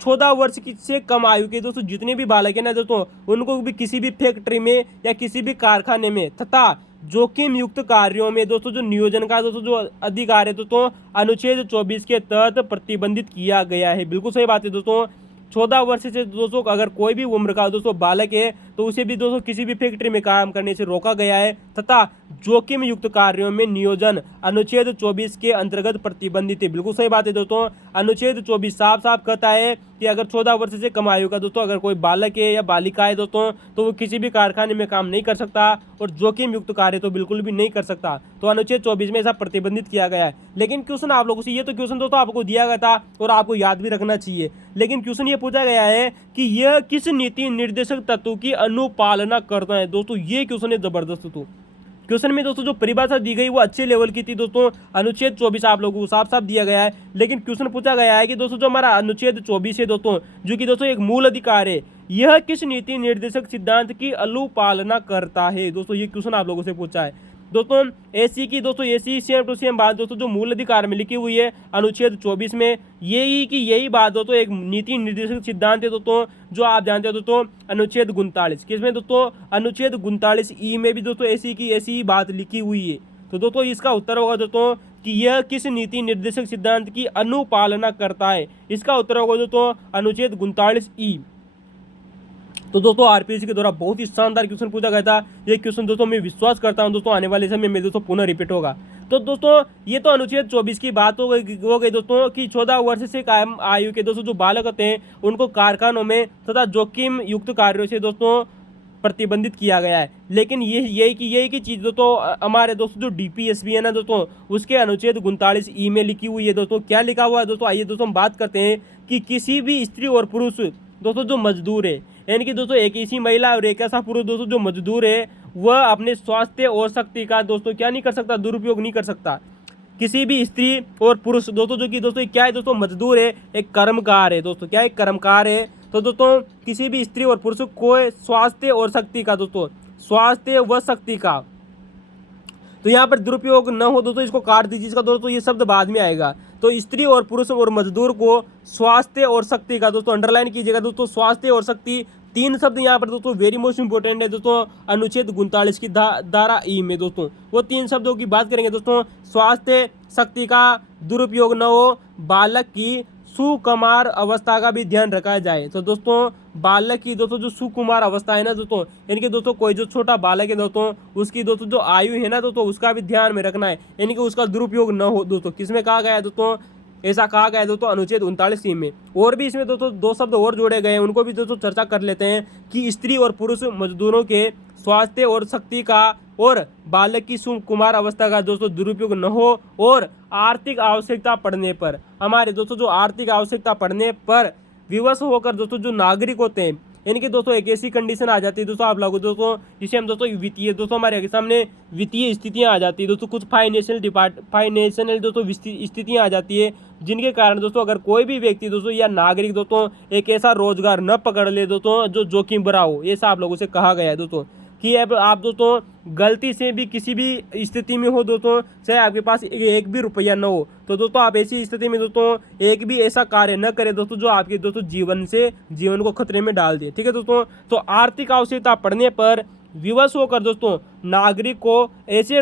14 वर्ष की से कम आयु के दोस्तों जितने भी बालक हैं ना दोस्तों, उनको भी किसी भी फैक्ट्री में या किसी भी कारखाने में तथा जोखिम युक्त कार्यों में दोस्तों जो नियोजन का दोस्तों जो अधिकार है दोस्तों अनुच्छेद 24 के तहत प्रतिबंधित किया गया है। बिल्कुल सही बात है दोस्तों, 14 वर्ष से दोस्तों अगर कोई भी उम्र का दोस्तों बालक है तो उसे भी दोस्तों किसी भी फैक्ट्री में काम करने से रोका गया है, तथा जोखिम युक्त कार्यों में नियोजन अनुच्छेद 24 के अंतर्गत प्रतिबंधित है। बिल्कुल सही बात है दोस्तों, अनुच्छेद 24 साफ साफ कहता है कि अगर 14 वर्ष से कम आयु का दोस्तों अगर कोई बालक है या बालिका है दोस्तों, तो वो किसी भी कारखाने में काम नहीं कर सकता और जोखिम युक्त कार्य तो बिल्कुल भी नहीं कर सकता। तो अनुच्छेद 24 में ऐसा प्रतिबंधित किया गया है। लेकिन क्वेश्चन आप लोगों से, ये तो क्वेश्चन दोस्तों आपको दिया गया था और आपको याद भी रखना चाहिए, लेकिन क्वेश्चन ये पूछा गया है कि यह किस नीति निर्देशक तत्व की अनुपालना करता है। दोस्तों ये क्वेश्चन है जबरदस्त। तो क्वेश्चन में दोस्तों जो परिभाषा दी गई वो अच्छे लेवल की थी दोस्तों, अनुच्छेद 24 आप लोगों को साफ साफ दिया गया है, लेकिन क्वेश्चन पूछा गया है कि दोस्तों जो हमारा अनुच्छेद 24 है दोस्तों, जो कि दोस्तों एक मूल अधिकार है, यह किस नीति निर्देशक सिद्धांत की अनुपालना करता है। दोस्तों ये क्वेश्चन आप लोगों से पूछा है दोस्तों। एसी की दोस्तों एसी सेम टू सेम बात दोस्तों जो मूल अधिकार में लिखी हुई है अनुच्छेद 24 में, यही बात दोस्तों एक नीति निर्देशक सिद्धांत है दोस्तों, जो आप जानते हो दोस्तों अनुच्छेद 39 किसमें दोस्तों, अनुच्छेद 39 ई में भी दोस्तों एसी की ऐसी ही बात लिखी हुई है। तो दोस्तों इसका उत्तर होगा दोस्तों कि यह किस नीति निर्देशक सिद्धांत की अनुपालना करता है। इसका उत्तर होगा दोस्तों अनुच्छेद 39 ई। तो दोस्तों आरपीएससी के द्वारा बहुत ही शानदार क्वेश्चन पूछा गया था। ये क्वेश्चन दोस्तों मैं विश्वास करता हूं दोस्तों आने वाले समय में दोस्तों पुनः रिपीट होगा। तो दोस्तों ये तो अनुच्छेद 24 की बात हो गई दोस्तों कि 14 वर्ष से कम आयु के दोस्तों जो बालक होते हैं उनको कारखानों में तथा जोखिम युक्त कार्यों से दोस्तों प्रतिबंधित किया गया है। लेकिन यही की चीज़ दोस्तों हमारे दोस्तों जो डीपीएसबी है ना दोस्तों, उसके अनुच्छेद 39 ई में लिखी हुई है दोस्तों। क्या लिखा हुआ है दोस्तों, आइए दोस्तों हम बात करते हैं कि किसी भी स्त्री और पुरुष दोस्तों जो मजदूर है, यानी कि दोस्तों एक ऐसी महिला और एक ऐसा पुरुष दोस्तों जो मजदूर है, वह अपने स्वास्थ्य और शक्ति का दोस्तों क्या नहीं कर सकता, दुरुपयोग नहीं कर सकता। किसी भी स्त्री और पुरुष दोस्तों जो कि दोस्तों क्या है दोस्तों, मजदूर है, एक कर्मकार है दोस्तों, क्या एक कर्मकार है। तो दोस्तों किसी भी स्त्री और पुरुष को स्वास्थ्य और शक्ति का दोस्तों, स्वास्थ्य व शक्ति का, तो यहाँ पर दुरुपयोग न हो दोस्तों, इसको काट दीजिए, इसका दोस्तों ये शब्द बाद में आएगा। तो स्त्री और पुरुष और मजदूर को स्वास्थ्य और शक्ति का दोस्तों अंडरलाइन कीजिएगा दोस्तों, स्वास्थ्य और शक्ति तीन शब्द यहाँ पर दोस्तों वेरी मोस्ट इंपोर्टेंट है दोस्तों। अनुच्छेद 39 की धारा ई में दोस्तों वो तीन शब्दों की बात करेंगे दोस्तों। स्वास्थ्य शक्ति का दुरुपयोग न हो, बालक की सुकुमार अवस्था का भी ध्यान रखा जाए। तो दोस्तों बालक की दोस्तों जो सुकुमार अवस्था है ना दोस्तों, इनके दोस्तों कोई जो छोटा बालक है दोस्तों उसकी दोस्तों जो आयु है ना दोस्तों उसका भी ध्यान में रखना है, यानी कि उसका दुरुपयोग न हो दोस्तों। किसमें कहा गया है दोस्तों, ऐसा कहा गया है दोस्तों अनुच्छेद 39 में। और भी इसमें दोस्तों दो शब्द और जोड़े गए हैं, उनको भी दोस्तों चर्चा कर लेते हैं कि स्त्री और पुरुष मजदूरों के स्वास्थ्य और शक्ति का और बालक की सुकुमार अवस्था का दोस्तों दुरुपयोग न हो, और आर्थिक आवश्यकता पड़ने पर, हमारे दोस्तों जो आर्थिक आवश्यकता पड़ने पर विवश होकर दोस्तों जो नागरिक होते हैं, इनकी दोस्तों एक ऐसी कंडीशन आ जाती है दोस्तों आप लोगों दोस्तों जिसे हम दोस्तों वित्तीय दोस्तों हमारे सामने वित्तीय स्थितियां आ जाती है दोस्तों, कुछ फाइनेंशियल दोस्तों स्थितियां आ जाती है, जिनके कारण दोस्तों अगर कोई भी व्यक्ति दोस्तों या नागरिक दोस्तों एक ऐसा रोजगार न पकड़ ले दोस्तों जो जोखिम भरा हो, ऐसा आप लोगों से कहा गया है दोस्तों कि अब आप दोस्तों गलती से भी किसी भी स्थिति में हो दोस्तों, चाहे आपके पास एक भी रुपया न हो, तो दोस्तों आप ऐसी स्थिति में दोस्तों एक भी ऐसा कार्य न करें दोस्तों जो आपके दोस्तों जीवन को खतरे में डाल दे। ठीक है दोस्तों, तो आर्थिक आवश्यकता पड़ने पर विवश होकर दोस्तों नागरिक को ऐसे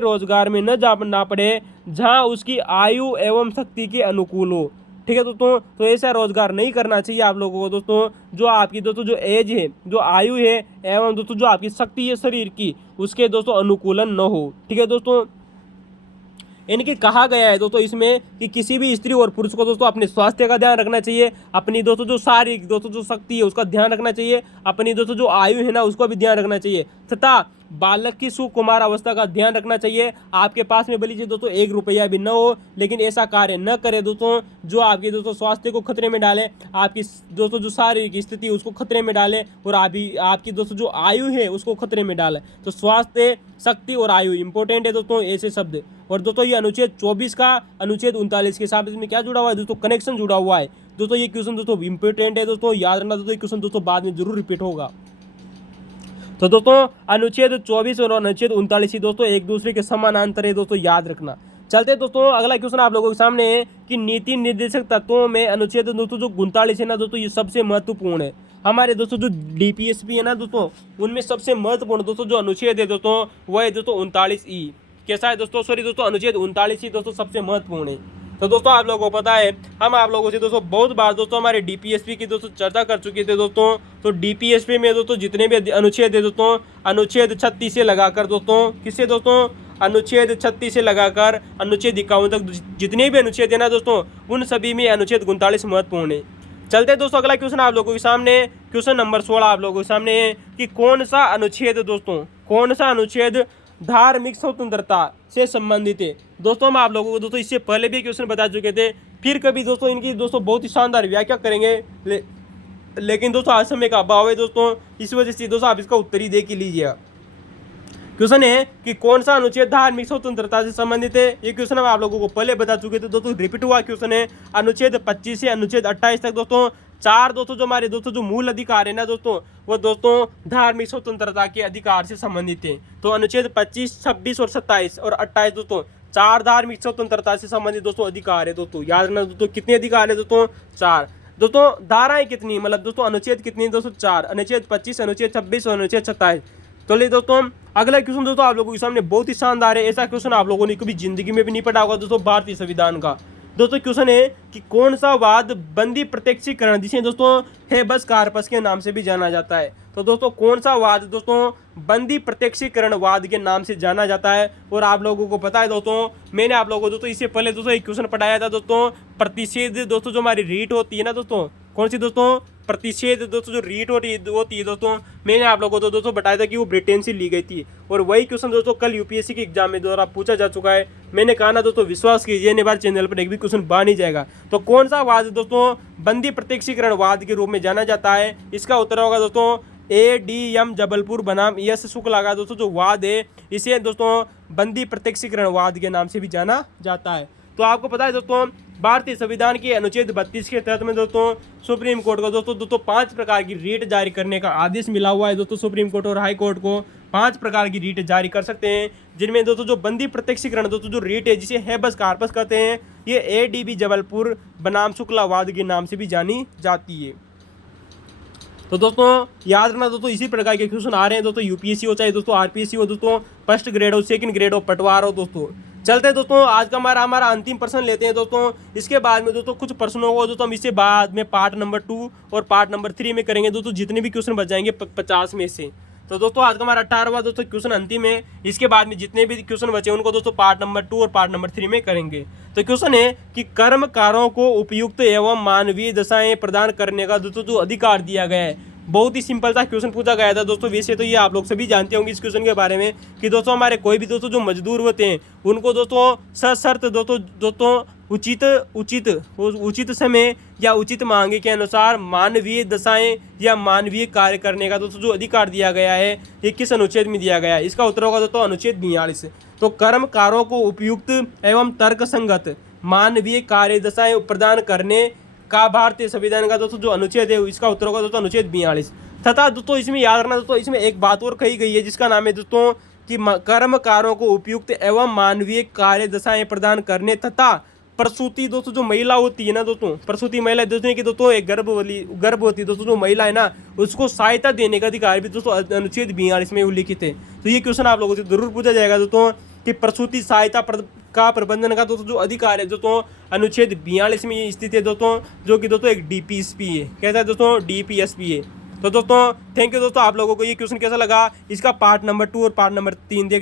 रोजगार में न जाना पड़े जहां उसकी आयु एवं शक्ति के अनुकूल हो। ठीक है दोस्तों, तो ऐसा रोजगार नहीं करना चाहिए आप लोगों को दोस्तों जो आपकी दोस्तों जो एज है, जो आयु है एवं दोस्तों जो आपकी शक्ति है शरीर की, उसके दोस्तों अनुकूलन न हो। ठीक है दोस्तों, इनके कहा गया है दोस्तों इसमें कि किसी भी स्त्री और पुरुष को दोस्तों अपने स्वास्थ्य का ध्यान रखना चाहिए, अपनी दोस्तों जो शारीरिक दोस्तों जो शक्ति है उसका ध्यान रखना चाहिए, अपनी दोस्तों जो आयु है ना उसका भी ध्यान रखना चाहिए, तथा बालक की सुकुमार अवस्था का ध्यान रखना चाहिए। आपके पास में भले से दोस्तों एक रुपया भी न हो, लेकिन ऐसा कार्य न करे दोस्तों जो आपके दोस्तों स्वास्थ्य को खतरे में डाले, आपकी दोस्तों जो शारीरिक स्थिति उसको खतरे में डाले, और आपकी दोस्तों जो आयु है उसको खतरे में डाले। तो स्वास्थ्य, शक्ति और आयु इंपॉर्टेंट है दोस्तों ऐसे शब्द। और दोस्तों ये अनुच्छेद 24 का अनुच्छेद 39 के साथ इसमें क्या जुड़ा हुआ है दोस्तों, कनेक्शन जुड़ा हुआ है दोस्तों। ये क्वेश्चन दोस्तों इंपॉर्टेंट है दोस्तों, याद रखना दोस्तों, ये क्वेश्चन दोस्तों बाद में जरूर रिपीट होगा। तो दोस्तों अनुच्छेद 24 और अनुच्छेद 39 दोस्तों एक दूसरे के समानांतर है दोस्तों, याद रखना। चलते दोस्तों अगला क्वेश्चन आप लोगों के सामने है कि नीति निर्देशक तत्वों में अनुच्छेद दोस्तों जो 39 है ना दोस्तों, ये सबसे महत्वपूर्ण है। हमारे दोस्तों जो DPSP है ना दोस्तों, उनमें सबसे महत्वपूर्ण दोस्तों जो अनुच्छेद है दोस्तों वह है दोस्तों 39E। कैसा है दोस्तों, सॉरी दोस्तों अनुच्छेद 39 दोस्तों सबसे महत्वपूर्ण है। तो दोस्तों आप लोगों को पता है, हम आप लोगों से दोस्तों बहुत बार दोस्तों हमारे DPSP की दोस्तों चर्चा कर चुके थे दोस्तों। तो DPSP में दोस्तों जितने भी अनुच्छेद है दोस्तों, अनुच्छेद 36 से लगाकर दोस्तों, किससे दोस्तों, अनुच्छेद 36 से लगाकर अनुच्छेद 51 तक जितने भी अनुच्छेद है ना दोस्तों, उन सभी में अनुच्छेद 39 महत्वपूर्ण है। चलते दोस्तों अगला क्वेश्चन आप लोगों के सामने, क्वेश्चन नंबर 16 आप लोगों के सामने है कि कौन सा अनुच्छेद धार्मिक स्वतंत्रता से संबंधित है। दोस्तों हम आप लोगों को दोस्तों इससे पहले भी क्वेश्चन बता चुके थे, फिर कभी दोस्तों इनकी दोस्तों बहुत ही शानदार व्याख्या करेंगे, लेकिन दोस्तों आज समय का अभाव है दोस्तों, इस वजह से दोस्तों आप इसका उत्तर ही दे के लीजिएगा। क्वेश्चन है कि कौन सा अनुच्छेद धार्मिक स्वतंत्रता से संबंधित है। ये क्वेश्चन हम आप लोगों को पहले बता चुके थे दोस्तों, रिपीट हुआ क्वेश्चन है। अनुच्छेद 25 से अनुच्छेद 28 तक दोस्तों चार दोस्तों जो हमारे दोस्तों जो मूल अधिकार है ना दोस्तों, वो दोस्तों धार्मिक स्वतंत्रता के अधिकार से संबंधित है। तो अनुच्छेद 25, 26 और 27 और 28 दोस्तों चार धार्मिक स्वतंत्रता से संबंधित दोस्तों अधिकार है दोस्तों। याद रखना दोस्तों कितने अधिकार है दोस्तों, 4। दोस्तों धाराएं कितनी, मतलब दोस्तों अनुच्छेद कितनी दोस्तों, 4। अनुच्छेद 25, अनुच्छेद 26 और अनुच्छेद 27। तो ले दोस्तों अगला क्वेश्चन दोस्तों आप लोगों के सामने बहुत ही शानदार है। ऐसा क्वेश्चन आप लोगों ने कभी जिंदगी में भी नहीं पढ़ा होगा दोस्तों, भारतीय संविधान का। दोस्तों क्वेश्चन है कि कौन सा वाद बंदी प्रत्यक्षीकरण, जिसे दोस्तों हेबस कार्पस के नाम से भी जाना जाता है। तो दोस्तों कौन सा वाद दोस्तों बंदी प्रत्यक्षीकरण वाद के नाम से जाना जाता है। और आप लोगों को पता है दोस्तों, मैंने आप लोगों को दोस्तों इससे पहले दोस्तों एक क्वेश्चन पढ़ाया था दोस्तों, प्रतिषेध दोस्तों जो हमारी रीट होती है ना दोस्तों, कौन सी दोस्तों, प्रतिषेध दोस्तों जो रीट होती है दोस्तों, मैंने आप लोगों को दोस्तों बताया था कि वो ब्रिटेन से ली गई थी। और वही क्वेश्चन दोस्तों कल यूपीएससी के एग्जाम में द्वारा पूछा जा चुका है। मैंने कहा ना दोस्तों विश्वास कीजिए, ने बार चैनल पर एक भी क्वेश्चन बन ही जाएगा। तो कौन सा वाद दोस्तों बंदी प्रत्यक्षीकरण वाद के रूप में जाना जाता है, इसका उत्तर होगा दोस्तों ADM जबलपुर बनाम ES शुक्ला का दोस्तों जो वाद है, इसे दोस्तों बंदी प्रत्यक्षीकरण वाद के नाम से भी जाना जाता है। तो आपको पता है दोस्तों भारतीय संविधान के अनुच्छेद 32 के तहत में दोस्तों सुप्रीम कोर्ट को दोस्तों 5 प्रकार की रीट जारी करने का आदेश मिला हुआ है दोस्तों सुप्रीम कोर्ट और हाई कोर्ट को। 5 प्रकार की रीट जारी कर सकते हैं, जिनमें दोस्तों जो बंदी प्रत्यक्षीकरण दोस्तों जो रीट है जिसे हेबस कार्पस कहते हैं, ये एडीबी जबलपुर बनाम शुक्लावाद के नाम से भी जानी जाती है। तो दोस्तों याद रखना दोस्तों, इसी प्रकार के क्वेश्चन आ रहे हैं दोस्तों, यूपीएससी हो चाहे दोस्तों आरपीएससी हो दोस्तों, फर्स्ट ग्रेड हो, सेकंड ग्रेड हो, पटवार हो दोस्तों। चलते हैं दोस्तों, आज का हमारा अंतिम प्रश्न लेते हैं दोस्तों। इसके बाद में दोस्तों कुछ प्रश्नों को दोस्तों हम इससे बाद में पार्ट नंबर 2 और पार्ट नंबर 3 में करेंगे दोस्तों, जितने भी क्वेश्चन बच जाएंगे 50 में से। तो दोस्तों आज का हमारा 18वां दोस्तों क्वेश्चन अंतिम है। इसके बाद में जितने भी क्वेश्चन बचे उनको दोस्तों पार्ट नंबर 2 और पार्ट नंबर 3 में करेंगे। तो क्वेश्चन है कि कर्मकारों को उपयुक्त एवं मानवीय दशाएं प्रदान करने का दोस्तों जो अधिकार दिया गया है, बहुत ही सिंपल सा क्वेश्चन पूछा गया था दोस्तों। वैसे तो ये आप लोग सभी जानते होंगे इस क्वेश्चन के बारे में कि दोस्तों हमारे कोई भी दोस्तों जो मजदूर होते हैं उनको दोस्तों सशर्त दोस्तों उचित समय या उचित मांगे के अनुसार मानवीय दशाएं या मानवीय कार्य करने का दोस्तों जो अधिकार दिया गया है, ये किस अनुच्छेद में दिया गया है? इसका उत्तर होगा दोस्तों अनुच्छेद 42। तो कर्मकारों को उपयुक्त एवं तर्कसंगत मानवीय कार्य दशाएं प्रदान करने का भारतीय संविधान का दोस्तों जो अनुच्छेद है, इसका उत्तर होगा दोस्तों अनुच्छेद 42। तथा दोस्तों इसमें याद रखना दोस्तों, इसमें एक बात और कही गई है जिसका नाम है दोस्तों कि कर्मकारों को उपयुक्त एवं मानवीय कार्य दशाएं प्रदान करने तथा प्रसूति दोस्तों जो महिला होती है ना दोस्तों, प्रसूति महिला दोस्तों कि दोस्तों एक गर्भवती दोस्तों जो महिला है ना, उसको सहायता देने का अधिकार भी दोस्तों अनुच्छेद 42 में उल्लिखित है। तो ये क्वेश्चन आप लोगों से जरूर पूछा जाएगा दोस्तों कि प्रसूति सहायता का प्रबंधन का दोस्तों जो अधिकार है दोस्तों अनुच्छेद 42 में स्थित है दोस्तों, जो कि दोस्तों एक डीपीएसपी है। कैसा है दोस्तों? डीपीएसपी है। तो दोस्तों थैंक यू दोस्तों, आप लोगों को ये क्वेश्चन कैसा लगा, इसका पार्ट नंबर 2 और पार्ट नंबर 3 देखना।